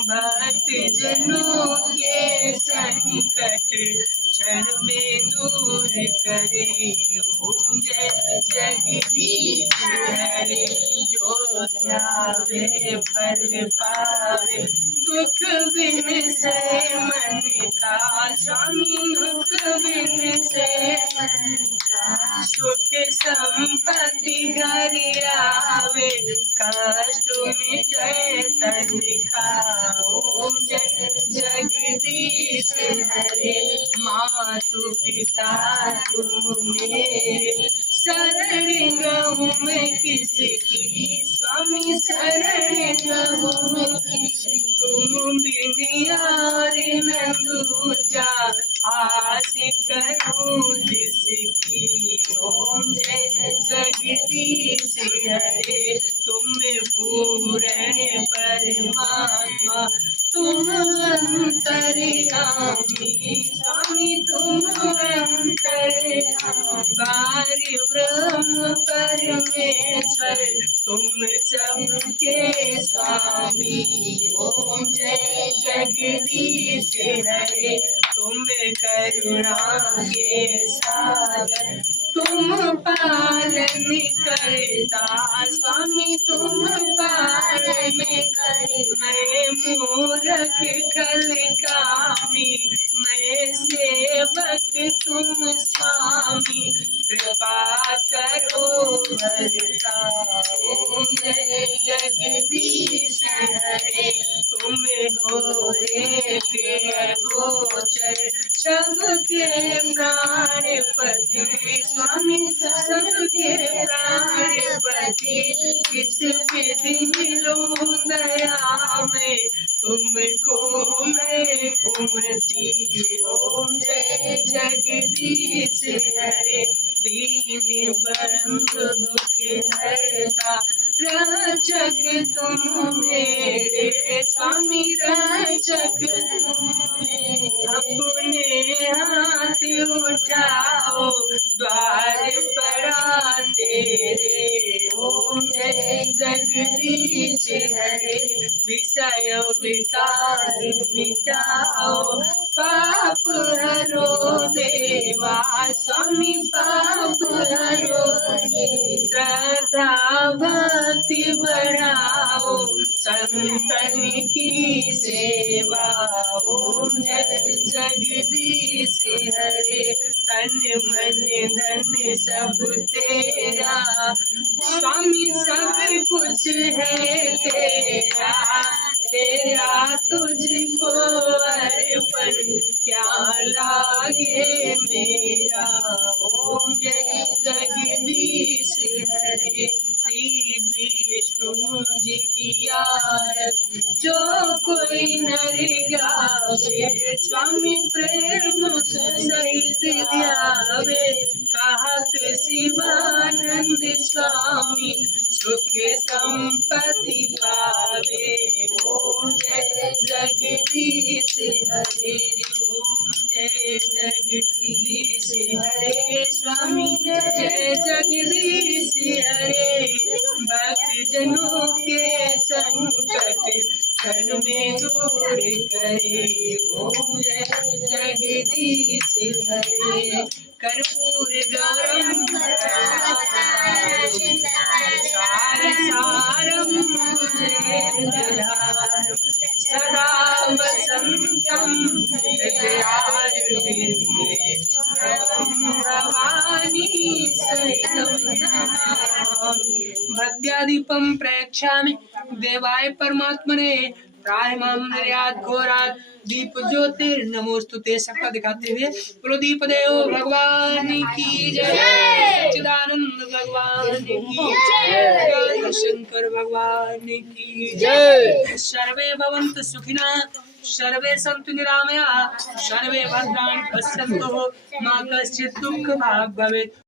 भक्त जनों के संकट क्षण में दूर करे। ओम जय जगदीश हरे। जो ध्यावे फल पावे दुख बिन से मन का स्वामी दुख बिन से मन का। सुख संपत्ति घर आवे कष्ट मिटे तन का। ओम जय जगदीश हरे। मातु पिता तू मेरे शरण गहूँ मैं किसकी स्वामी शरण गहूँ मैं और न दूजा आस करूं जिसकी। ओम जय जगदीश हरे तुम पूर्ण परमात्मा तुम अंतर्यामी। स्वामी तुम अंतर्यामी पार ब्रह्म परमेश्वर तुम सबके स्वामी। ओम जय जगदीश हरे तुम करुणा के सागर तुम पालन करता। स्वामी तुम पालन कर। मैं मूर्ख खल कामी मैं सेवक तुम स्वामी कृपा करो भरता। ओम जय जगदीश हरे तुम हो एक गोचर सबके प्राणपति। स्वामी सबके प्राणपति किस विधि मिलूं दया में तुमको मैं कुमति। ओम जय जगदीश हरे दीन बंधु दुख हरता रक्षक तुम मेरे। स्वामी रक्षक तुम अपने हाथ उठाओ द्वार पर तेरे। ओम जय जगदीश हरे विषय विकार मिटाओ पाप हरो देवा। स्वामी पाप हरो श्रद्धा भक्ति बढ़ाओ संतन की सेवा। ओम जय जगदीश हरे तन मन धन सब तेरा। स्वामी सब कुछ है तेरा तेरा तुझको अर्पण क्या लागे मेरा। ओम जय जगदीश हरे श्री विष्णु जी की आरती जो कोई नर गावे। स्वामी प्रेम सहित ध्यावे कहत शिवानंद स्वामी सुख संपत्ति पावे। ओम जय जगदीश हरे ओम जय जगदीश हरे। स्वामी जय जगदीश हरे भक्त जनों के संकट क्षण में दूर करे। ओम जय जगदीश हरे कर्पूर गौरम सारम सदा वसंतम हृदयारविंदे भवानी सहितं भक्त्यादीपं प्रयच्छामि देवाय परमात्मने प्रायमां निर्यात घोरात दीप ज्योतिर्नमोस्तुते। सबका दिखाते हुए बोलो दीप देव भगवान की जय। सच्चिदानंद भगवान की जय। शंकर भगवान की जय। सर्वे भवन्तु सुखिनः सर्वे सन्तु निरामयाः सर्वे भद्राणि पश्यन्तु मा कश्चित् दुःखभाग् भवेत्।